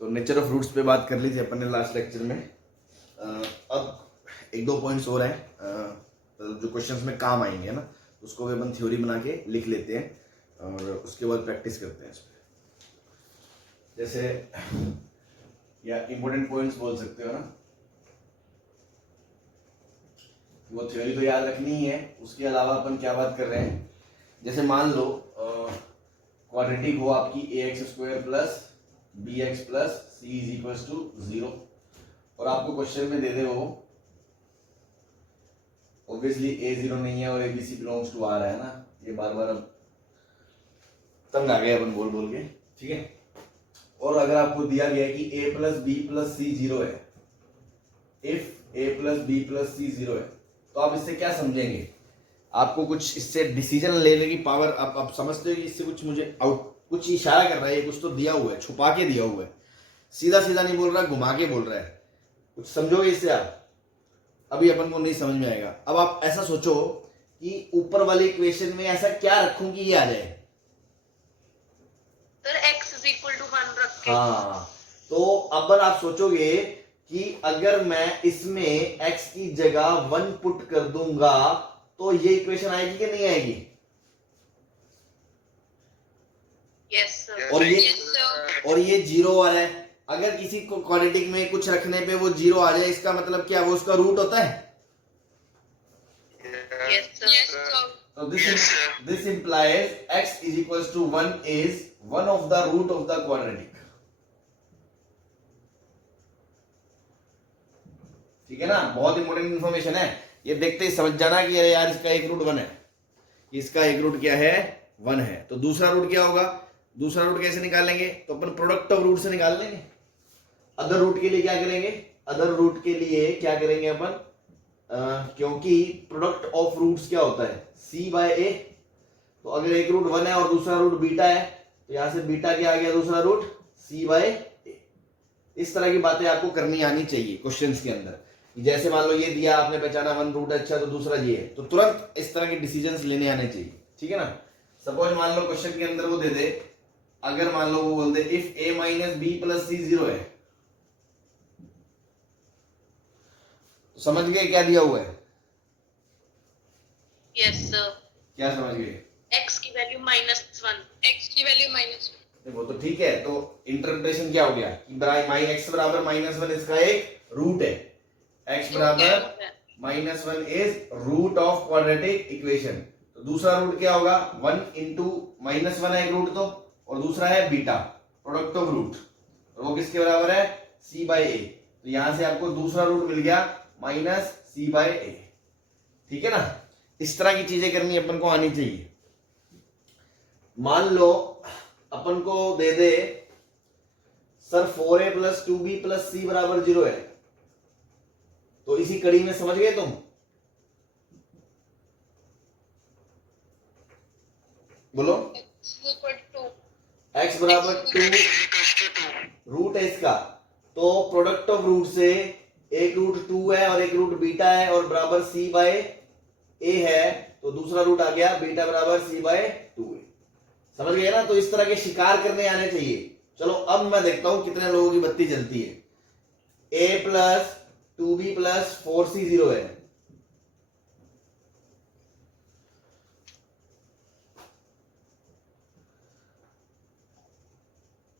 तो nature of roots पे बात कर ली थी अपन ने लास्ट लेक्चर में। अब एक दो पॉइंट्स और हैं जो क्वेश्चंस में काम आएंगे ना, उसको भी अपन थ्योरी बना के लिख लेते हैं और उसके बाद प्रैक्टिस करते हैं इस पे। जैसे या इंपॉर्टेंट पॉइंट्स बोल सकते हो ना, वो थ्योरी तो याद रखनी ही है। उसके अलावा अपन क्या बात कर रहे हैं, जैसे मान लो क्वाड्रेटिक हो आपकी ax² plus bx plus c is equals to 0 और आपको क्वेश्चन में दे दे वो ऑब्वियसली a0 नहीं है और abc बिलोंग्स टू r है ना। ये बार बार अब तंग आ गए अपन बोल बोल के, ठीक है। और अगर आपको दिया गया है कि a plus B plus c 0 है, if a plus B plus c 0 है, तो आप इससे क्या समझेंगे? आपको कुछ इससे डिसीजन लेने की पावर आप समझते हो कि इससे कुछ मुझे कुछ इशारा कर रहा है, कुछ तो दिया हुआ है, छुपा के दिया हुआ है, सीधा सीधा नहीं बोल रहा, घुमा के बोल रहा है। कुछ समझोगे इससे आप? अभी अपन को नहीं समझ में आएगा। अब आप ऐसा सोचो कि ऊपर वाले इक्वेशन में ऐसा क्या रखूं कि ये आ जाए। Sir x is equal to 1 रख के। हाँ, तो अब आप सोचोगे कि अगर मैं इसमें x की जगह 1 पुट कर दूंगा तो ये इक्वेशन आएगी कि नहीं आएगी? Yes sir. और ये 0 वाला है। अगर किसी को क्वाड्रेटिक में कुछ रखने पे वो 0 आ जाए, इसका मतलब क्या, वो उसका रूट होता है? Yes sir. तो this implies x is equals to 1 is one of the root of the quadratic। ठीक है ना, बहुत इंपॉर्टेंट इंफॉर्मेशन है ये। देखते ही समझ जाना कि अरे यार इसका एक रूट 1 है, इसका एक रूट क्या है, 1 है। तो दूसरा रूट क्या होगा? दूसरा रूट कैसे निकालेंगे? तो अपन प्रोडक्ट ऑफ रूट से निकाल लेंगे। अदर रूट के लिए क्या करेंगे? अदर रूट के लिए क्या करेंगे अपन? क्योंकि प्रोडक्ट ऑफ रूट्स क्या होता है? c by a। तो अगर एक रूट 1 है और दूसरा रूट बीटा है, तो यहां से बीटा क्या आ गया? दूसरा रूट c बाय a। इस तरह की बातें आपको करनी आनी चाहिए क्वेश्चंस के अंदर। जैसे मान लो ये दिया, आपने पहचाना 1 रूट अच्छा, तो दूसरा ये है, तो तुरंत इस तरह के डिसीजंस लेने आने चाहिए, ठीक है ना। सपोज मान लो क्वेश्चन के अंदर वो दे दे, अगर मान लो वो बोल दे if a minus b plus c 0 है, तो समझ गए क्या दिया हुआ है? Yes sir. क्या समझ गए? x की वैल्यू -1, x की वैल्यू -1। वो तो ठीक है, तो इंटरप्रिटेशन क्या हो गया कि x बराबर -1 इसका एक रूट है, x बराबर -1 is root of quadratic equation. तो दूसरा रूट क्या होगा? 1 इंटू -1 है एक रूट तो, और दूसरा है बीटा, प्रोडक्ट ऑफ रूट, और वो किसके बराबर है? c by a। तो यहां से आपको दूसरा रूट मिल गया -c बाय a, ठीक है ना। इस तरह की चीजें करनी अपन को आनी चाहिए। मान लो अपन को दे दे sir 4a plus 2b plus c बराबर 0 है, तो इसी कड़ी में समझ गए तुम? बोलो। x बराबर 2 रूट है इसका, तो प्रोडक्ट ऑफ रूट से एक रूट 2 है और एक रूट बीटा है और बराबर c बाय a है, तो दूसरा रूट आ गया बीटा बराबर c बाय 2 है। समझ गए ना? तो इस तरह के शिकार करने आने चाहिए। चलो अब मैं देखता हूं कितने लोगों की बत्ती जलती है। a plus 2b plus 4c 0 है,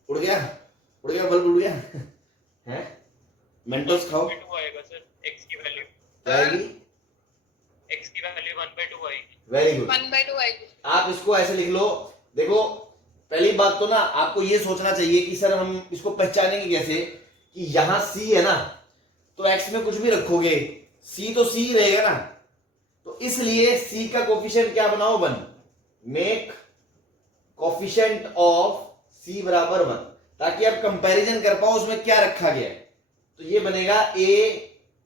उड़ गया, उड़ गया, बल्ब उड़ गया है। मेंटोस खाओ। 1/2 आएगा सर, x की वैल्यू क्या आएगी? x की वैल्यू 1/2 आएगी। वेरी गुड, 1/2 आएगी। आप इसको ऐसे लिख लो। देखो पहली बात तो ना आपको ये सोचना चाहिए कि सर हम इसको पहचानेंगे कैसे कि यहां c है ना, तो x में कुछ भी रखोगे c तो c ही रहेगा ना। तो इसलिए c का कोफिशिएंट क्या बनाओ? 1। मेक कोफिशिएंट ऑफ c बराबर 1, ताकि आप कंपैरिजन कर पाओ उसमें क्या रखा गया है। तो ये बनेगा a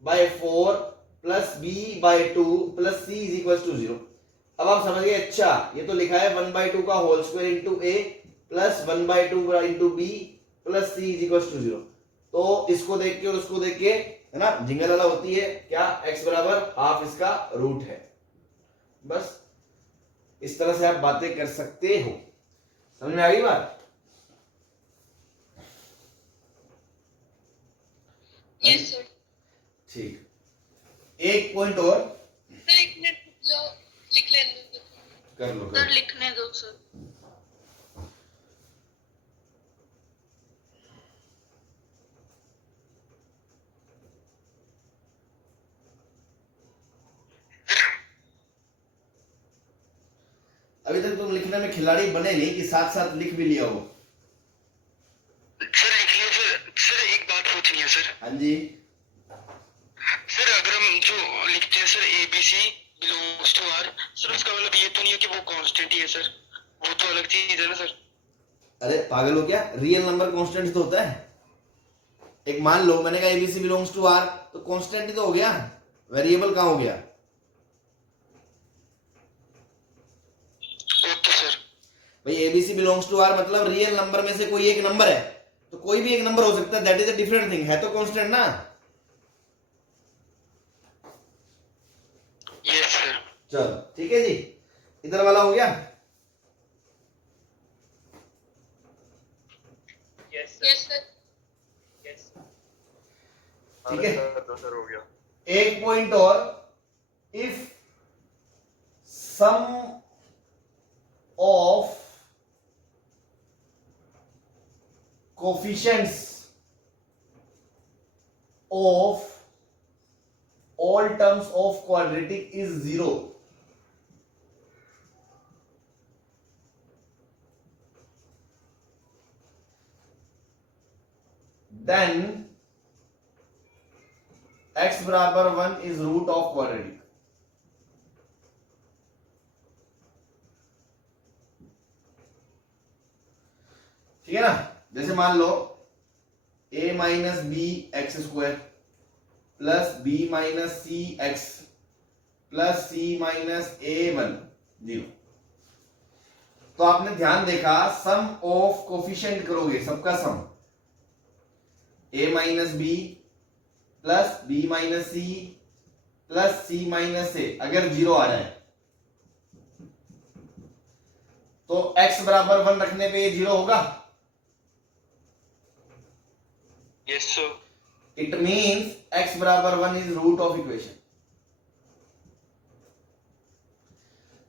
by 4 plus b by 2 plus c is equal to 0। अब आप समझ गए? अच्छा, ये तो लिखा है 1/2 का whole square into a plus 1/2 into b plus c is equal to 0। तो इसको देख के और उसको देख के, है ना, जिंगल वाला होती है क्या? x बराबर हाफ इसका रूट है। बस इस तरह से आप बातें कर सकते हो। समझ में आ गई बात? Yes sir. ठीक, एक पॉइंट और सर एक मिनट जो लिख लेने दो। कर लो, सर लिखने दो सर। अभी तक तुम लिखने में खिलाड़ी बने नहीं कि साथ साथ लिख भी लिया हो। सर लिख लिया सर। सर एक बात पूछनी है सर। हाँ जी, सर अगर हम जो लिखते हैं sir A B C belongs to R, sir उसका मतलब ये तो नहीं है कि वो कांस्टेंट ही है सर, वो तो अलग चीज है ना सर। अरे पागल हो क्या, रियल नंबर कांस्टेंट तो होता है। एक मान लो मैंने कहा एबीसी बिलोंग्स टू आर, तो कांस्टेंट ही तो हो गया, वेरिएबल कहाँ हो गया। Okay sir. भाई एबीसी बिलोंग्स टू आर मतलब रियल नंबर में से कोई एक नंबर है, तो कोई भी एक नंबर हो सकता है, that is a different thing, है तो कांस्टेंट ना। Yes sir. चलो ठीक है जी, इधर वाला हो गया। Yes yes sir. Sir. Yes ठीक है, तो सर हो गया। एक पॉइंट और, if sum of coefficients of all terms of quadratic is 0, then x बराबर 1 is root of quadratic। ठीक है ना, जैसे मान लो a minus B X square plus B minus C X plus C minus A one 0। तो आपने ध्यान देखा, सम ऑफ कोफिशिएंट करोगे, सबका sum a minus b plus B minus C plus C minus a, अगर 0 आ रहा है तो x बराबर 1 रखने पे ये 0 होगा। Yes sir. It means x बराबर 1 इज रूट ऑफ इक्वेशन।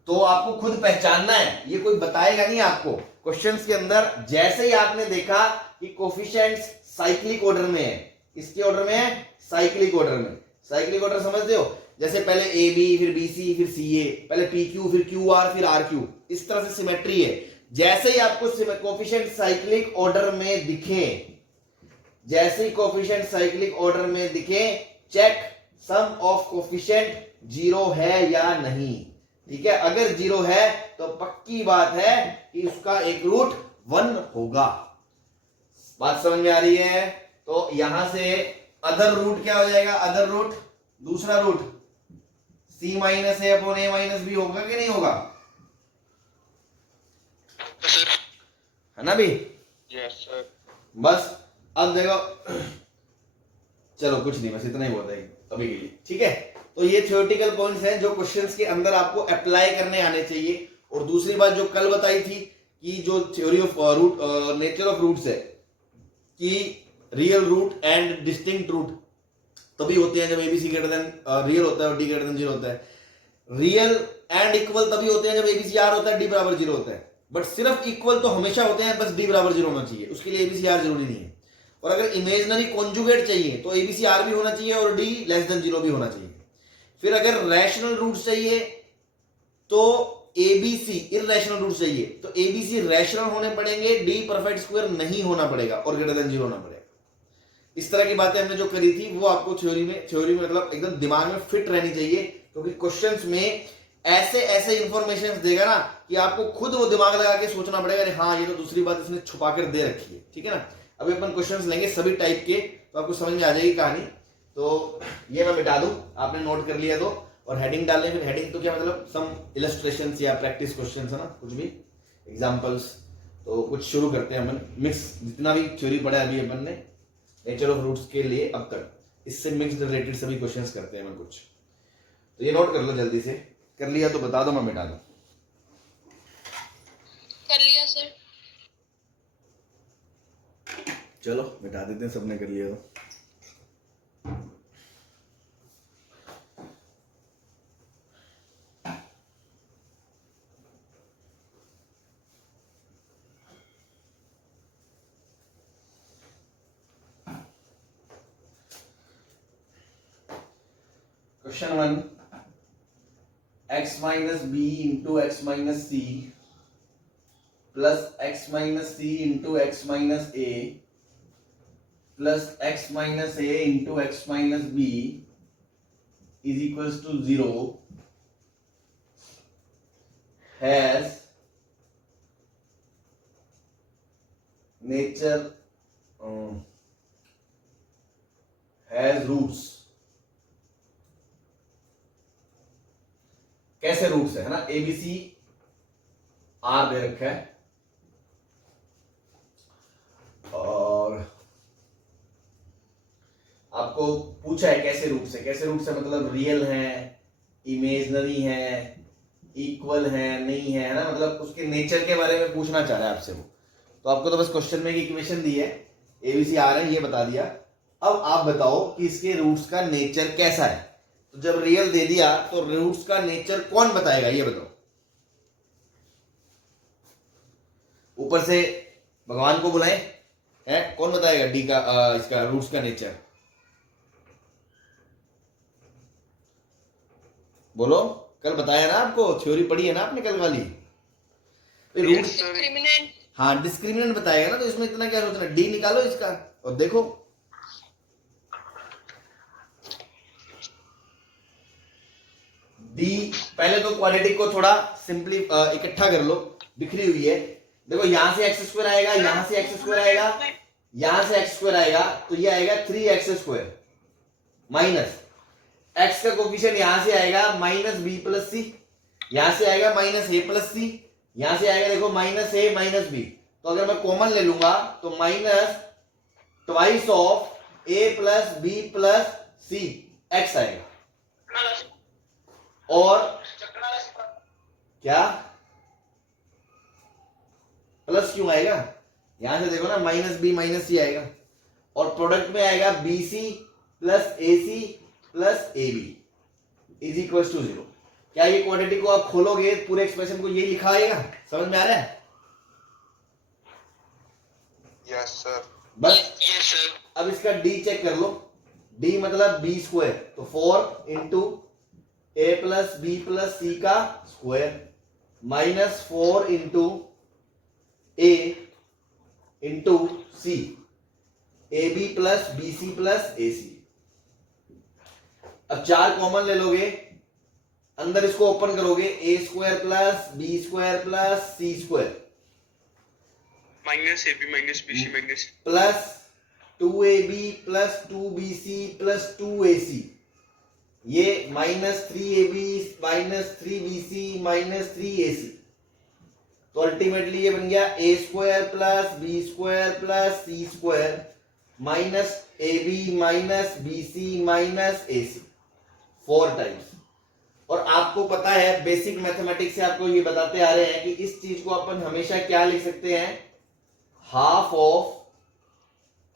तो आपको खुद पहचानना है, ये कोई बताएगा नहीं आपको। क्वेश्चंस के अंदर जैसे ही आपने देखा कि कोफिशिएंट्स साइक्लिक ऑर्डर में है, किसके ऑर्डर में है, साइक्लिक ऑर्डर में। साइक्लिक ऑर्डर समझते हो, जैसे पहले ए बी फिर बी सी फिर सी ए, पहले पी क्यू फिर क्यू आर फिर आर क्यू, इस तरह से सिमेट्री है। जैसे ही आपको कोफिशिएंट साइक्लिक ऑर्डर में दिखे, जैसे ही कोफिशिएंट साइक्लिक ऑर्डर में दिखे, चेक सम ऑफ कोफिशिएंट 0 है या नहीं। ठीक है, अगर 0 है तो पक्की बात है कि उसका एक रूट 1 होगा। बात समझ में आ रही है। तो यहां से अदर रूट क्या हो जाएगा, अदर रूट दूसरा रूट c माइनस ए अपॉन ए माइनस बी होगा कि नहीं होगा, सर है ना भी। Yes sir. बस अब देखो, चलो कुछ नहीं, बस इतना ही बहुत है अभी के लिए। ठीक है, तो ये थ्योरेटिकल पॉइंट्स हैं जो क्वेश्चंस के अंदर आपको अप्लाई करने आने चाहिए। और दूसरी बात जो कल बताई थी कि जो theory of root, nature of roots है कि real root and distinct root तभी होते हैं जब एबीसी ग्रेटर देन रियल होता है और डी ग्रेटर देन 0 होता है। रियल एंड इक्वल तभी होते हैं जब एबीसी आर होता है, डी बराबर 0 होता है। बट सिर्फ इक्वल तो हमेशा होते हैं, बस डी बराबर 0 होना चाहिए, उसके लिए एबीसी आर जरूरी नहीं है। और अगर इमेजिनरी कॉन्जुगेट चाहिए तो एबीसी आर भी होना चाहिए और डी लेस देन 0 भी होना चाहिए। फिर अगर रैशनल रूट्स चाहिए तो एबीसी इररेशनल रूट्स चाहिए तो एबीसी रैशनल होने पड़ेंगे, डी परफेक्ट स्क्वायर नहीं होना पड़ेगा और ग्रेटर देन 0 होना पड़ेगा। इस तरह की बातें हमने जो करी थी वो आपको थ्योरी में मतलब एकदम दिमाग में फिट रहनी चाहिए, क्योंकि क्वेश्चंस में ऐसे ऐसे इंफॉर्मेशन देगा ना कि आपको खुद वो दिमाग लगा के सोचना पड़ेगा, अरे हाँ ये तो दूसरी बात इसने छुपा कर दे रखी है। ठीक है ना, अभी अपन क्वेश्चंस लेंगे सभी टाइप के, तो आपको समझ में आ जाएगी कहानी। तो ये मैं मिटा दूं, आपने नोट कर लिया तो, और हेडिंग डालने, फिर हेडिंग तो क्या मतलब सम इलस्ट्रेशंस या प्रैक्टिस क्वेश्चंस है ना, कुछ भी एग्जांपल्स। तो कुछ शुरू करते हैं अपन, मिक्स जितना भी थ्योरी पढ़ा है अभी अपन ने नेचर ऑफ रूट्स के लिए अब तक, इससे मिक्स रिलेटेड सभी क्वेश्चंस करते हैं अपन कुछ। तो ये नोट कर लो जल्दी से, कर लिया तो बता दो, मैं मिटा दूं। कर लिया सर। चलो मिटा देते हैं, सबने कर लिया तो। Question 1, x minus B into X minus C plus X minus C into X minus A plus X minus A into X minus B is equals to 0 has nature has roots. कैसे roots है ना, ABC are they रखा है और आपको पूछा है कैसे रूट्स है। कैसे रूट्स है मतलब रियल है, इमेजनरी है, इक्वल है, नहीं है ना, मतलब उसके नेचर के बारे में पूछना चाह रहा है आपसे वो। तो आपको तो बस क्वेश्चन में एक इक्वेशन दी है, एबीसी आर है, ये बता दिया। अब आप बताओ कि इसके रूट्स का नेचर कैसा है। तो जब रियल दे दिया तो रूट्स का नेचर कौन बताएगा, ये बताओ। ऊपर से भगवान को बुलाएं, है कौन बताएगा डी का इसका रूट्स का नेचर? बोलो, कल बताया ना आपको, थ्योरी पढ़ी है ना आपने कल वाली। Roots discriminant. हाँ डिस्क्रिमिनेंट बताएगा ना, तो इसमें इतना क्या सोचना, डी निकालो इसका और देखो। डी पहले तो क्वाड्रेटिक को थोड़ा सिंपली इकट्ठा कर लो, बिखरी हुई है। देखो यहां से एक्स स्क्वायर आएगा, यहां से एक्स स्क्वायर आएगा, यहां से एक्स स्क्वायर आएगा, तो ये आएगा 3x स्क्वायर माइनस एक्स का कोफिशिएंट यहां से आएगा माइनस बी प्लस सी, यहां से आएगा माइनस ए प्लस सी, यहां से आएगा देखो माइनस ए माइनस बी। तो अगर मैं कॉमन ले लूंगा तो minus twice of A plus B plus C X आएगा। और क्या प्लस क्यों आएगा, यहां से देखो ना माइनस बी माइनस सी आएगा, और प्रोडक्ट में आएगा B C plus A C plus A B is equal to 0। क्या ये क्वांटिटी को आप खोलोगे पूरे एक्सप्रेशन को ये लिखा आएगा? समझ में आ रहा है? Yes sir. बस यस सर। अब इसका डी चेक कर लो। डी मतलब बी स्क्वायर, तो 4 into a plus B plus c का square minus 4 into a into c, a b plus b C plus A c. अब 4 कॉमन ले लोगे, अंदर इसको ओपन करोगे, a square plus B square plus C square minus a b minus B c minus plus 2ab plus 2bc plus 2ac, ये minus 3ab minus 3bc minus 3ac। तो ultimately ये बन गया a square plus B square plus C square minus a b minus B c minus a c 4 times. और आपको पता है basic mathematics से आपको ये बताते आ रहे हैं कि इस चीज को अपन हमेशा क्या लिख सकते हैं, half of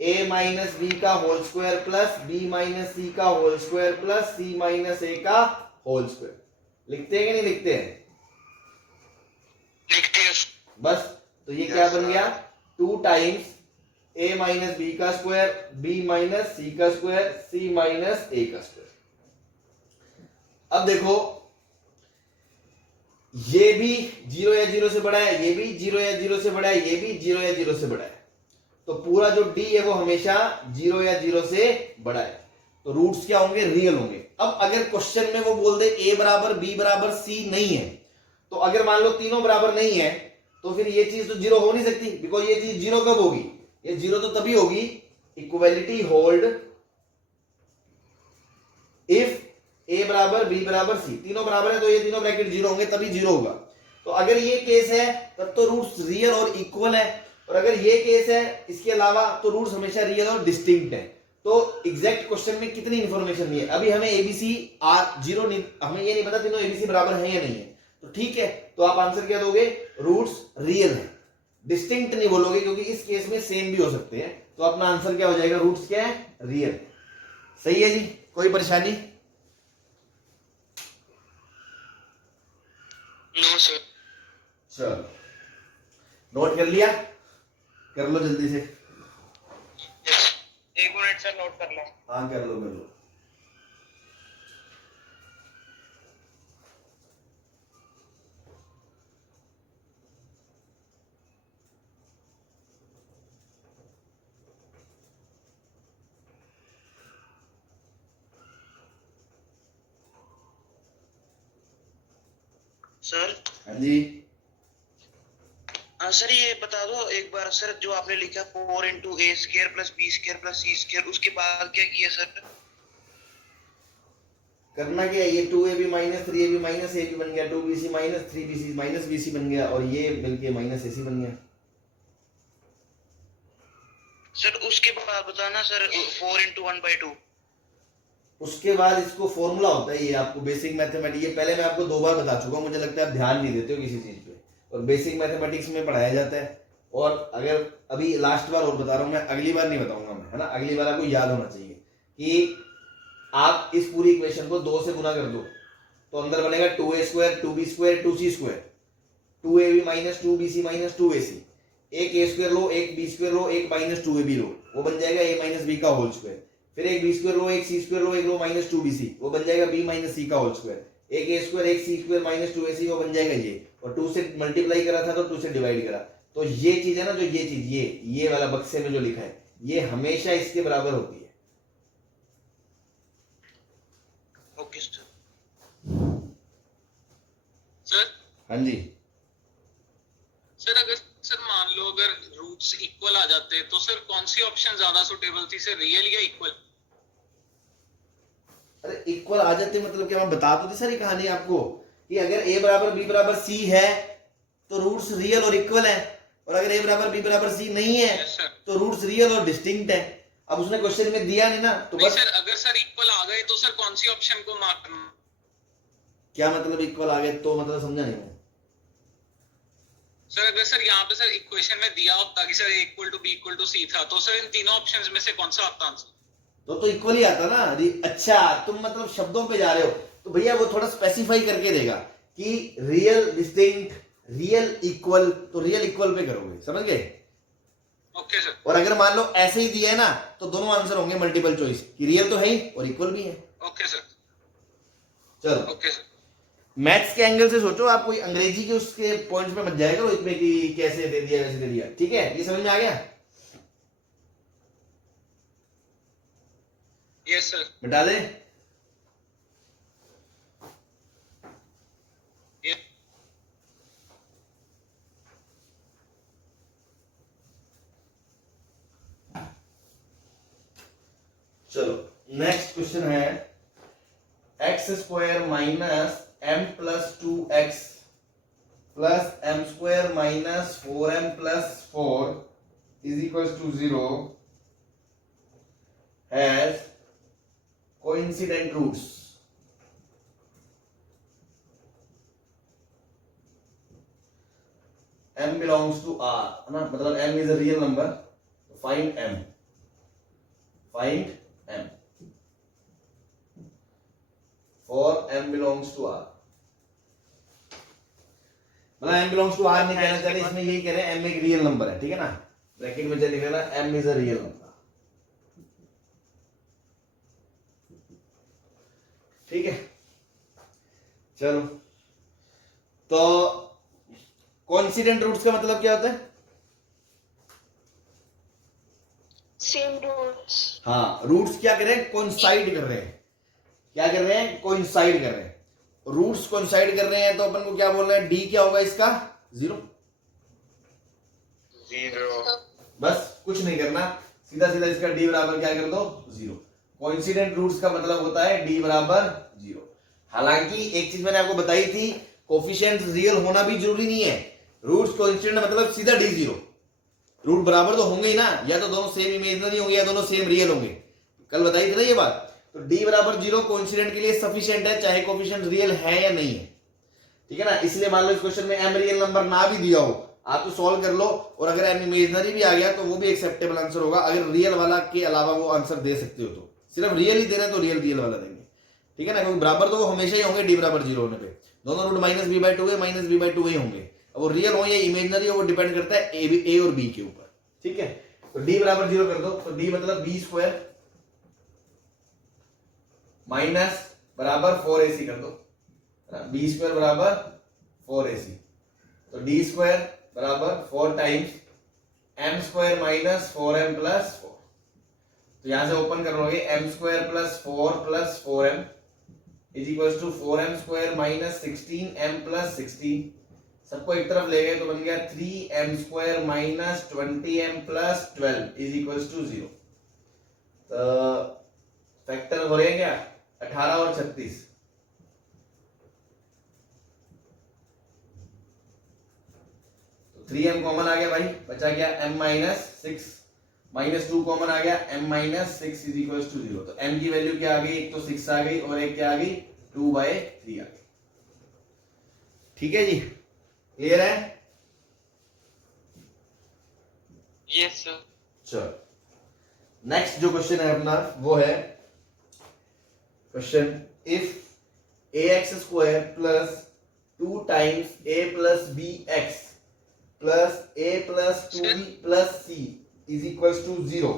a minus b का whole square plus B minus सी का whole square plus C minus a का होल स्क्वायर। लिखते हैं कि नहीं लिखते हैं? लिखते हैं। बस तो ये क्या बन गया, 2 टाइम्स ए माइनस बी का स्क्वायर, बी माइनस सी का स्क्वायर, सी माइनस ए का स्क्वायर। अब देखो ये भी 0 या 0 से बड़ा है, ये भी 0 या 0 से बड़ा है, ये भी 0 या 0 से बड़ा है। तो पूरा जो डी है वो हमेशा 0 या 0 से बड़ा है। तो रूट्स क्या होंगे, रियल होंगे। अब अगर क्वेश्चन में वो बोल दे ए बराबर बी बराबर सी नहीं है, तो अगर मान लो तीनों बराबर नहीं है, तो फिर ये चीज तो 0 हो नहीं सकती, बिकॉज ये चीज 0 कब होगी, ये 0 तो तभी होगी इक्वलिटी होल्ड इफ ए बराबर बी बराबर सी, तीनों बराबर है तो ये तीनों ब्रैकेट 0 होंगे, तभी 0 होगा। तो अगर ये केस है तब तो रूट्स रियल और इक्वल है, और अगर ये केस है इसके अलावा तो रूट्स हमेशा रियल और डिस्टिंक्ट है। तो एग्जैक्ट क्वेश्चन में कितनी इंफॉर्मेशन नहीं है, अभी हमें एबीसी आर 0 नहीं, हमें ये नहीं पता तीनों एबीसी बराबर है या नहीं है। तो ठीक है, तो आप आंसर क्या दोगे, रूट्स रियल है, डिस्टिंक्ट नहीं बोलोगे क्योंकि इस केस में सेम भी हो सकते हैं। तो अपना आंसर क्या हो जाएगा, रूट्स क्या है, रियल। सही है जी, कोई परेशानी? No sir. चलो नोट कर लिया, कर लो जल्दी से। एक मिनट सर, नोट कर लो। हाँ कर लो कर लो। सर हाँ जी, सर ये बता दो एक बार सर, जो आपने लिखा 4 into a square plus b square plus c square, उसके बाद क्या किया सर? करना क्या है, ये 2ab माइनस 3ab माइनस ए बन गया, 2bc minus 3bc minus bc बन गया, और ये मिलके माइनस ac बन गया। सर उसके बाद बताना सर, 4 इंटू 1/2। उसके बाद इसको फॉर्मूला होता है, ये आपको बेसिक मैथमेटिक्स, ये पहले मैं आपको 2 बार बता चुका हूँ, मुझे लगता है आप ध्यान नहीं देते हो किसी चीज पे, और बेसिक मैथमेटिक्स में पढ़ाया जाता है। और अगर अभी लास्ट बार और बता रहा हूँ मैं, अगली बार नहीं बताऊंगा मैं, है ना, अगली बार आपको याद होना चाहिए कि आप इस पूरी इक्वेशन को 2 से गुना कर दो तो अंदर बनेगा 2a square 2b square 2c square, 2ab minus 2bc minus 2ac, एक a स्क्वायर लो, एक b स्क्वायर लो, एक माइनस 2ab लो, वो बन जाएगा a माइनस b का होल स्क्वायर, फिर एक b स्क्वायर लो, एक c स्क्वायर लो, एक लो माइनस 2bc, वो बन जाएगा b माइनस c का होल स्क्वायर, एक a स्क्वायर एक c स्क्वायर माइनस 2ac, वो बन जाएगा ये, और 2 से मल्टीप्लाई करा था तो 2 से डिवाइड करा, तो ये चीज है ना, जो ये चीज, ये वाला बक्से में जो लिखा है, ये हमेशा इसके बराबर होती है। Okay sir. सर हाँ जी, सर अगर सर मान लो अगर रूट्स इक्वल आ जाते तो सर कौन सी ऑप्शन ज्यादा सुटेबल थी सर, रियल या इक्वल? अरे इक्वल आ जाते मतलब क्या, मैं बता तो दी सारी कहानी आपको कि अगर a बराबर b बराबर c है तो रूट्स रियल और इक्वल है, और अगर a बराबर b बराबर c नहीं है Yes, sir. तो रूट्स रियल और डिस्टिंक्ट है। अब उसने क्वेश्चन में दिया नहीं ना, तो नहीं बस सर, अगर सर इक्वल आ गए तो सर कौन सी ऑप्शन को मार्क करना? क्या मतलब इक्वल आ गए, तो मतलब समझा नहीं मैं। सर अगर सर यहाँ पे सर इक्वेशन में दिया होता कि sir a equal to b equal to c था, तो सर इन तीनों ऑप्शंस में से कौन सा आता आंसर? तो इक्वल ही आता ना। अच्छा तुम मतलब शब्दों पे जा रहे हो, तो भैया वो थोड़ा स्पेसिफाई करके देगा कि रियल डिस्टिंक्ट रियल इक्वल, तो रियल इक्वल पे करोगे, समझ गए? Okay sir. और अगर मान लो ऐसे ही दिया है ना तो दोनों आंसर होंगे मल्टीपल चॉइस, कि रियल तो है ही और इक्वल भी है। Okay sir. चलो ओके सर। मैथ्स के एंगल से सोचो, आप कोई अंग्रेजी के उसके पॉइंट्स पे मत जाया करो इसमें कि कैसे दे दिया वैसे दे दिया, ठीक है? ये समझ में आ गया? Yes sir. मिटा दे। चलो नेक्स्ट क्वेश्चन है X square minus M plus 2x plus M square minus 4m plus 4 is equal to 0 has coincident roots. m belongs to r, है ना, मतलब m is a real number, find m, find m for m belongs to r, मतलब m belongs to r नहीं कहना चाहते, इसमें यही कह रहे हैं m एक रियल नंबर है, ठीक है ना, ब्रैकेट में लिख लेना m is a real number, ठीक है? चलो तो कोइंसिडेंट रूट्स का मतलब क्या होता है? Same roots. हाँ, रूट्स क्या कर रहे हैं? कोइंसाइड कर रहे हैं। क्या कर रहे हैं? कोइंसाइड कर रहे हैं। रूट्स कोइंसाइड कर रहे हैं तो अपन को क्या बोल रहे हैं? डी क्या होगा इसका? 0। बस कुछ नहीं करना, सीधा सीधा इसका डी बराबर क्या कर दो? 0। कोइंसिडेंट रूट्स का मतलब होता है डी बराबर 0। हालांकि एक चीज मैंने आपको बताई थी, कोफिशिएंट्स रियल होना भी जरूरी नहीं है। रूट्स कोइंसिडेंट मतलब सीधा डी 0। रूट बराबर तो होंगे ही ना, या तो दोनों सेम इमेजिनरी होंगे या दोनों सेम रियल होंगे, कल बताई थी ना ये बात। तो डी बराबर 0 कोइंसिडेंट के लिए सफिशिएंट है, चाहे कोफिशिएंट रियल है या नहीं है, ठीक है ना? इसलिए मान लो इस क्वेश्चन में एम रियल नंबर ना भी दिया हो, आप तो सॉल्व कर लो, और अगर एम इमेजिनरी भी आ गया तो वो भी एक्सेप्टेबल आंसर होगा। अगर रियल वाला के अलावा वो आंसर दे सकते हो तो, सिर्फ रियल ही दे रहे हैं तो रियल वाला देंगे, ठीक है ना? क्योंकि बराबर तो वो हमेशा ही होंगे डी बराबर 0 होने पे, दोनों रूट माइनस b/2 है, माइनस b/2 ही होंगे। अब वो रियल हो या इमेजिनरी हो वो डिपेंड करता है ए और बी के ऊपर, ठीक है? तो d बराबर 0 कर दो, तो d मतलब b स्क्वायर माइनस बराबर 4ac कर दो, b स्क्वायर बराबर 4ac, तो d स्क्वायर बराबर 4 times m square minus 4m plus 4, तो यहां से ओपन कर लोगे m square plus 4 plus 4m is equal to 4m² minus 16m plus 16, सबको एक तरफ ले गए तो बन गया 3m² minus 20m plus 12 is equal to 0। तो फैक्टर हो रहे हैं क्या 18 और 36, तो 3m कॉमन आ गया भाई, बचा क्या m माइनस 6, माइनस 2 कॉमन आ गया m minus 6 is equal to 0। तो m की वैल्यू क्या आ गई, एक तो 6 आ गई और एक क्या आ गई 2/3 आ गई। ठीक है जी, क्लियर है? Yes sir. चलो नेक्स्ट जो क्वेश्चन है अपना वो है question, if ax² plus 2 times a plus bx plus a plus 2b plus c is equal to 0,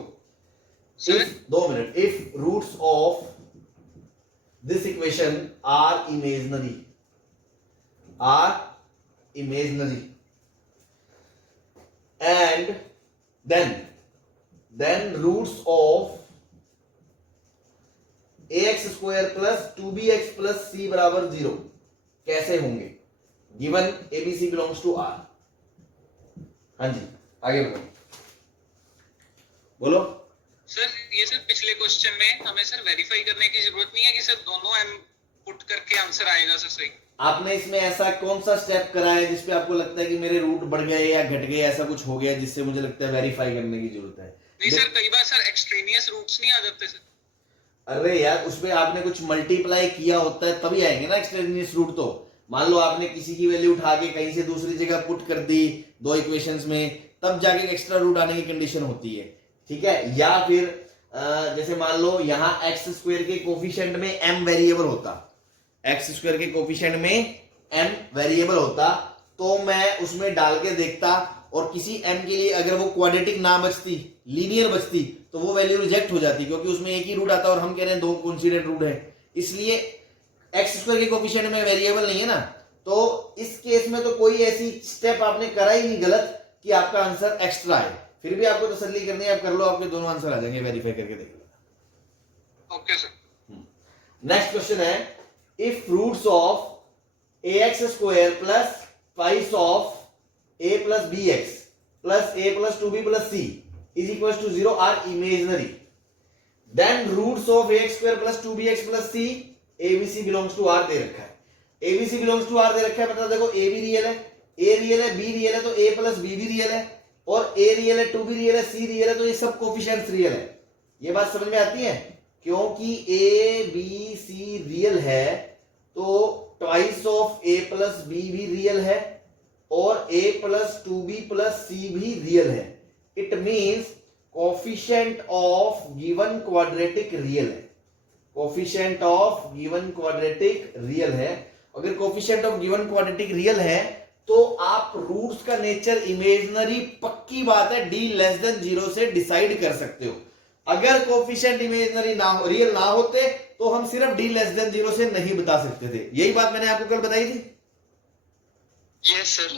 sir 2 minute, if roots of this equation are imaginary, and then roots of ax² plus 2bx plus c बराबर 0 कैसे होंगे, given abc belongs to r। हाँ जी आगे बढ़ो, बोलो। Sir ये sir पिछले question में हमें सर वेरीफाई करने की जरूरत नहीं है कि सर दोनों m पुट करके आंसर आएगा सर सही? आपने इसमें ऐसा कौन सा स्टेप करा है जिसपे आपको लगता है कि मेरे रूट बढ़ गए या घट गए, ऐसा कुछ हो गया जिससे मुझे लगता है वेरीफाई करने की जरूरत है? नहीं सर, कई बार सर एक्सट्रेनियस रूट्स नहीं आ जाते सर। अरे यार उसमें आपने कुछ मल्टीप्लाई किया होता है तभी आएंगे ना एक्सट्रेनियस रूट। तो मान लो आपने किसी की वैल्यू उठा के कहीं से दूसरी जगह पुट कर दी दो इक्वेशंस में, तब जाके एक्स्ट्रा रूट आने की कंडीशन होती है। ठीक है, या फिर जैसे मान लो यहाँ x² के कोफिशिएंट में m वेरिएबल होता, x² के कोफिशिएंट में m वेरिएबल होता तो मैं उसमें डाल के देखता, और किसी m के लिए अगर वो क्वाड्रेटिक ना बचती, लीनियर बचती, तो वो वैल्यू रिजेक्ट हो जाती, क्योंकि उसमें एक ही रूट आता और हम कह रहे हैं दो कोइंसिडेंट रूट है। इसलिए x² के कोफिशिएंट में वेरिएबल नहीं है ना, तो इस केस में तो कोई ऐसी स्टेप आपने करा ही नहीं गलत कि आपका आंसर एक्स्ट्रा है। फिर भी आपको तसल्ली करनी है, आप कर लो, आपके दोनों आंसर आ जाएंगे, वेरीफाई करके देख लो। Okay sir. नेक्स्ट क्वेश्चन है, if roots of ax² plus twice of a plus bx plus a plus 2b plus c is equal to 0 are imaginary, then roots of ax² plus 2bx plus c abc belongs to r दे रखा है। abc belongs to r दे रखा है, मतलब देखो a भी real है, a रियल है, b रियल है, तो a प्लस b भी रियल है, और a रियल है, 2b रियल है, c रियल है, तो ये सब कोफिशिएंट्स रियल है। ये बात समझ में आती है? क्योंकि a b c रियल है तो twice of a plus b भी रियल है और a plus 2b plus c भी रियल है। It means coefficient of given quadratic real है, coefficient of given quadratic real है। अगर coefficient of given quadratic real है तो आप रूट्स का नेचर इमेजिनरी पक्की बात है d लेस देन 0 से डिसाइड कर सकते हो। अगर कोफिशिएंट इमेजिनरी ना हो, रियल ना होते तो हम सिर्फ d लेस देन 0 से नहीं बता सकते थे। यही बात मैंने आपको कल बताई थी। Yes sir.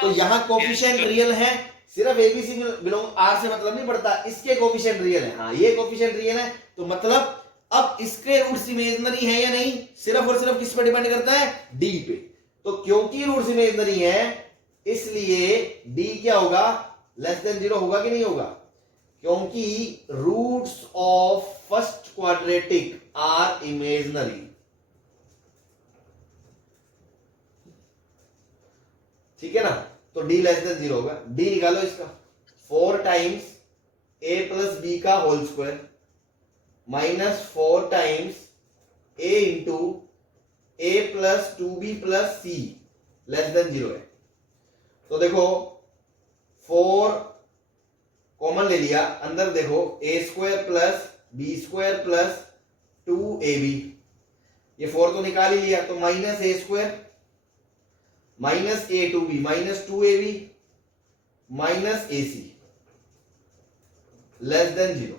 तो यहां कोफिशिएंट रियल है, सिर्फ एबीसी बिलोंग आर से मतलब नहीं पड़ता, इसके कोफिशिएंट रियल है। हाँ ये कोफिशिएंट रियल है तो मतलब अब इसके रूट्स इमेजिनरी है या नहीं, सिर्फ और सिर्फ किस पर डिपेंड करता है, डी पे। तो क्योंकि रूट्स इमेजिनरी है इसलिए डी क्या होगा, लेस देन 0 होगा कि नहीं होगा, क्योंकि roots of first quadratic are imaginary. ठीक है ना, तो d लेस देन 0 होगा। d निकालो इसका, 4 टाइम्स a प्लस बी का whole square minus 4 times a into a plus 2b plus c less than 0 है। तो देखो 4 कॉमन ले लिया, अंदर देखो a² plus b² plus 2ab, ये 4 तो निकाल ही लिया, तो minus a² minus a2b minus 2ab minus ac less than 0।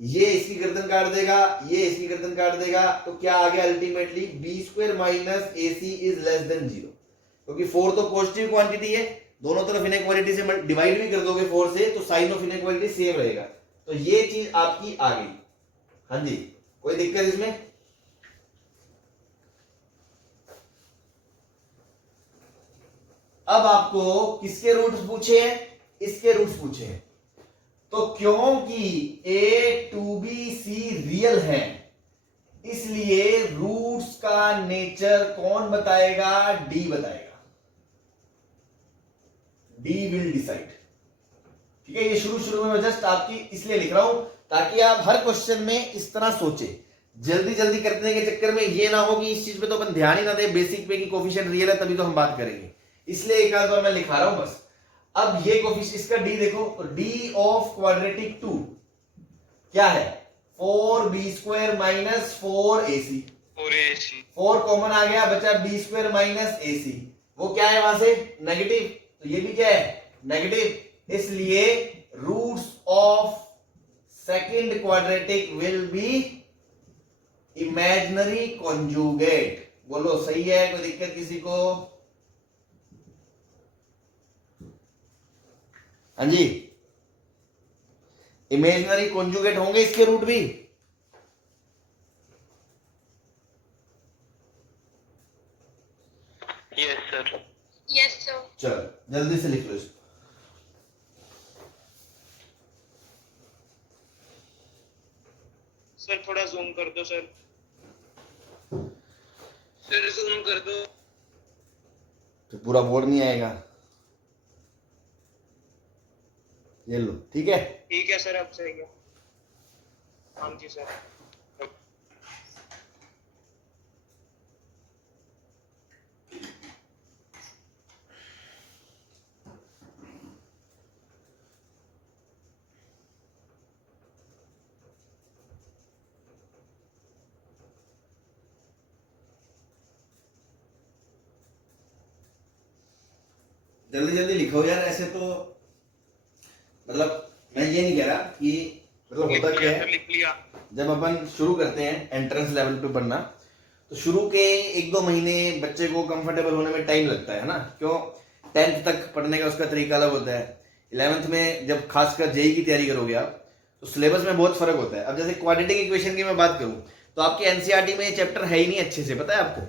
ये इसकी गर्दन काट देगा, ये इसकी गर्दन काट देगा, तो क्या आ गया ultimately b² minus ac is less than 0। क्योंकि 4 तो पॉजिटिव क्वांटिटी है, दोनों तरफ इनइक्वालिटी से डिवाइड भी कर दोगे 4 से तो साइन ऑफ इनइक्वालिटी सेम रहेगा। तो ये चीज आपकी आ गई। हाँ जी, कोई दिक्कत इसमें? अब आपको किसके रूट्स पूछे हैं? इसके रूट्स पूछे हैं। तो क्योंकि a to B C real है, इसलिए रूट्स का नेचर कौन बताएगा? डी बताएगा। D will decide. ठीक है, ये शुरू में मैं जस्ट आपकी इसलिए लिख रहा हूं ताकि आप हर क्वेश्चन में इस तरह सोचे। जल्दी जल्दी करने के चक्कर में ये ना हो कि इस चीज पे तो अपन ध्यान ही ना दे बेसिक पे कि कोफिशिएंट रियल है तभी तो हम बात करेंगे, इसलिए एक आध बार मैं लिखा रहा हूं बस। अब ये कोफिशिएंट इसका डी देखो, डी ऑफ क्वाड्रेटिक 2 क्या है? 4b² minus 4ac। 4 कॉमन आ गया, बचा b² माइनस ac। वो क्या है वहां से? नेगेटिव, तो ये भी क्या है? नेगेटिव। इसलिए roots of second quadratic will be imaginary conjugate. बोलो सही है? कोई दिक्कत किसी को? हाँ जी, इमेजिनरी कॉन्जुगेट होंगे इसके रूट भी। Yes sir. Yes, sir. चलो जल्दी से लिख लो इसको। सर थोड़ा जूम कर दो सर। सर जूम कर दो। तो पूरा बोर्ड नहीं आएगा। ये लो, ठीक है? ठीक है सर, अब सही है। हाँ जी सर। जल्दी जल्दी लिखो यार, ऐसे तो मतलब मैं ये नहीं कह रहा कि मतलब होता क्या है, लिख लिया। जब अपन शुरू करते हैं एंट्रेंस लेवल पे पढ़ना तो शुरू के 1-2 महीने बच्चे को कंफर्टेबल होने में टाइम लगता है ना। क्यों? 10th तक पढ़ने का उसका तरीका अलग होता है। 11th में जब खासकर जेई की तैयारी करोगे आप तो सिलेबस में बहुत फर्क होता है। अब जैसे क्वाड्रेटिक इक्वेशन की मैं बात करूं तो आपके एनसीईआरटी में ये चैप्टर है ही नहीं अच्छे से, पता है आपको?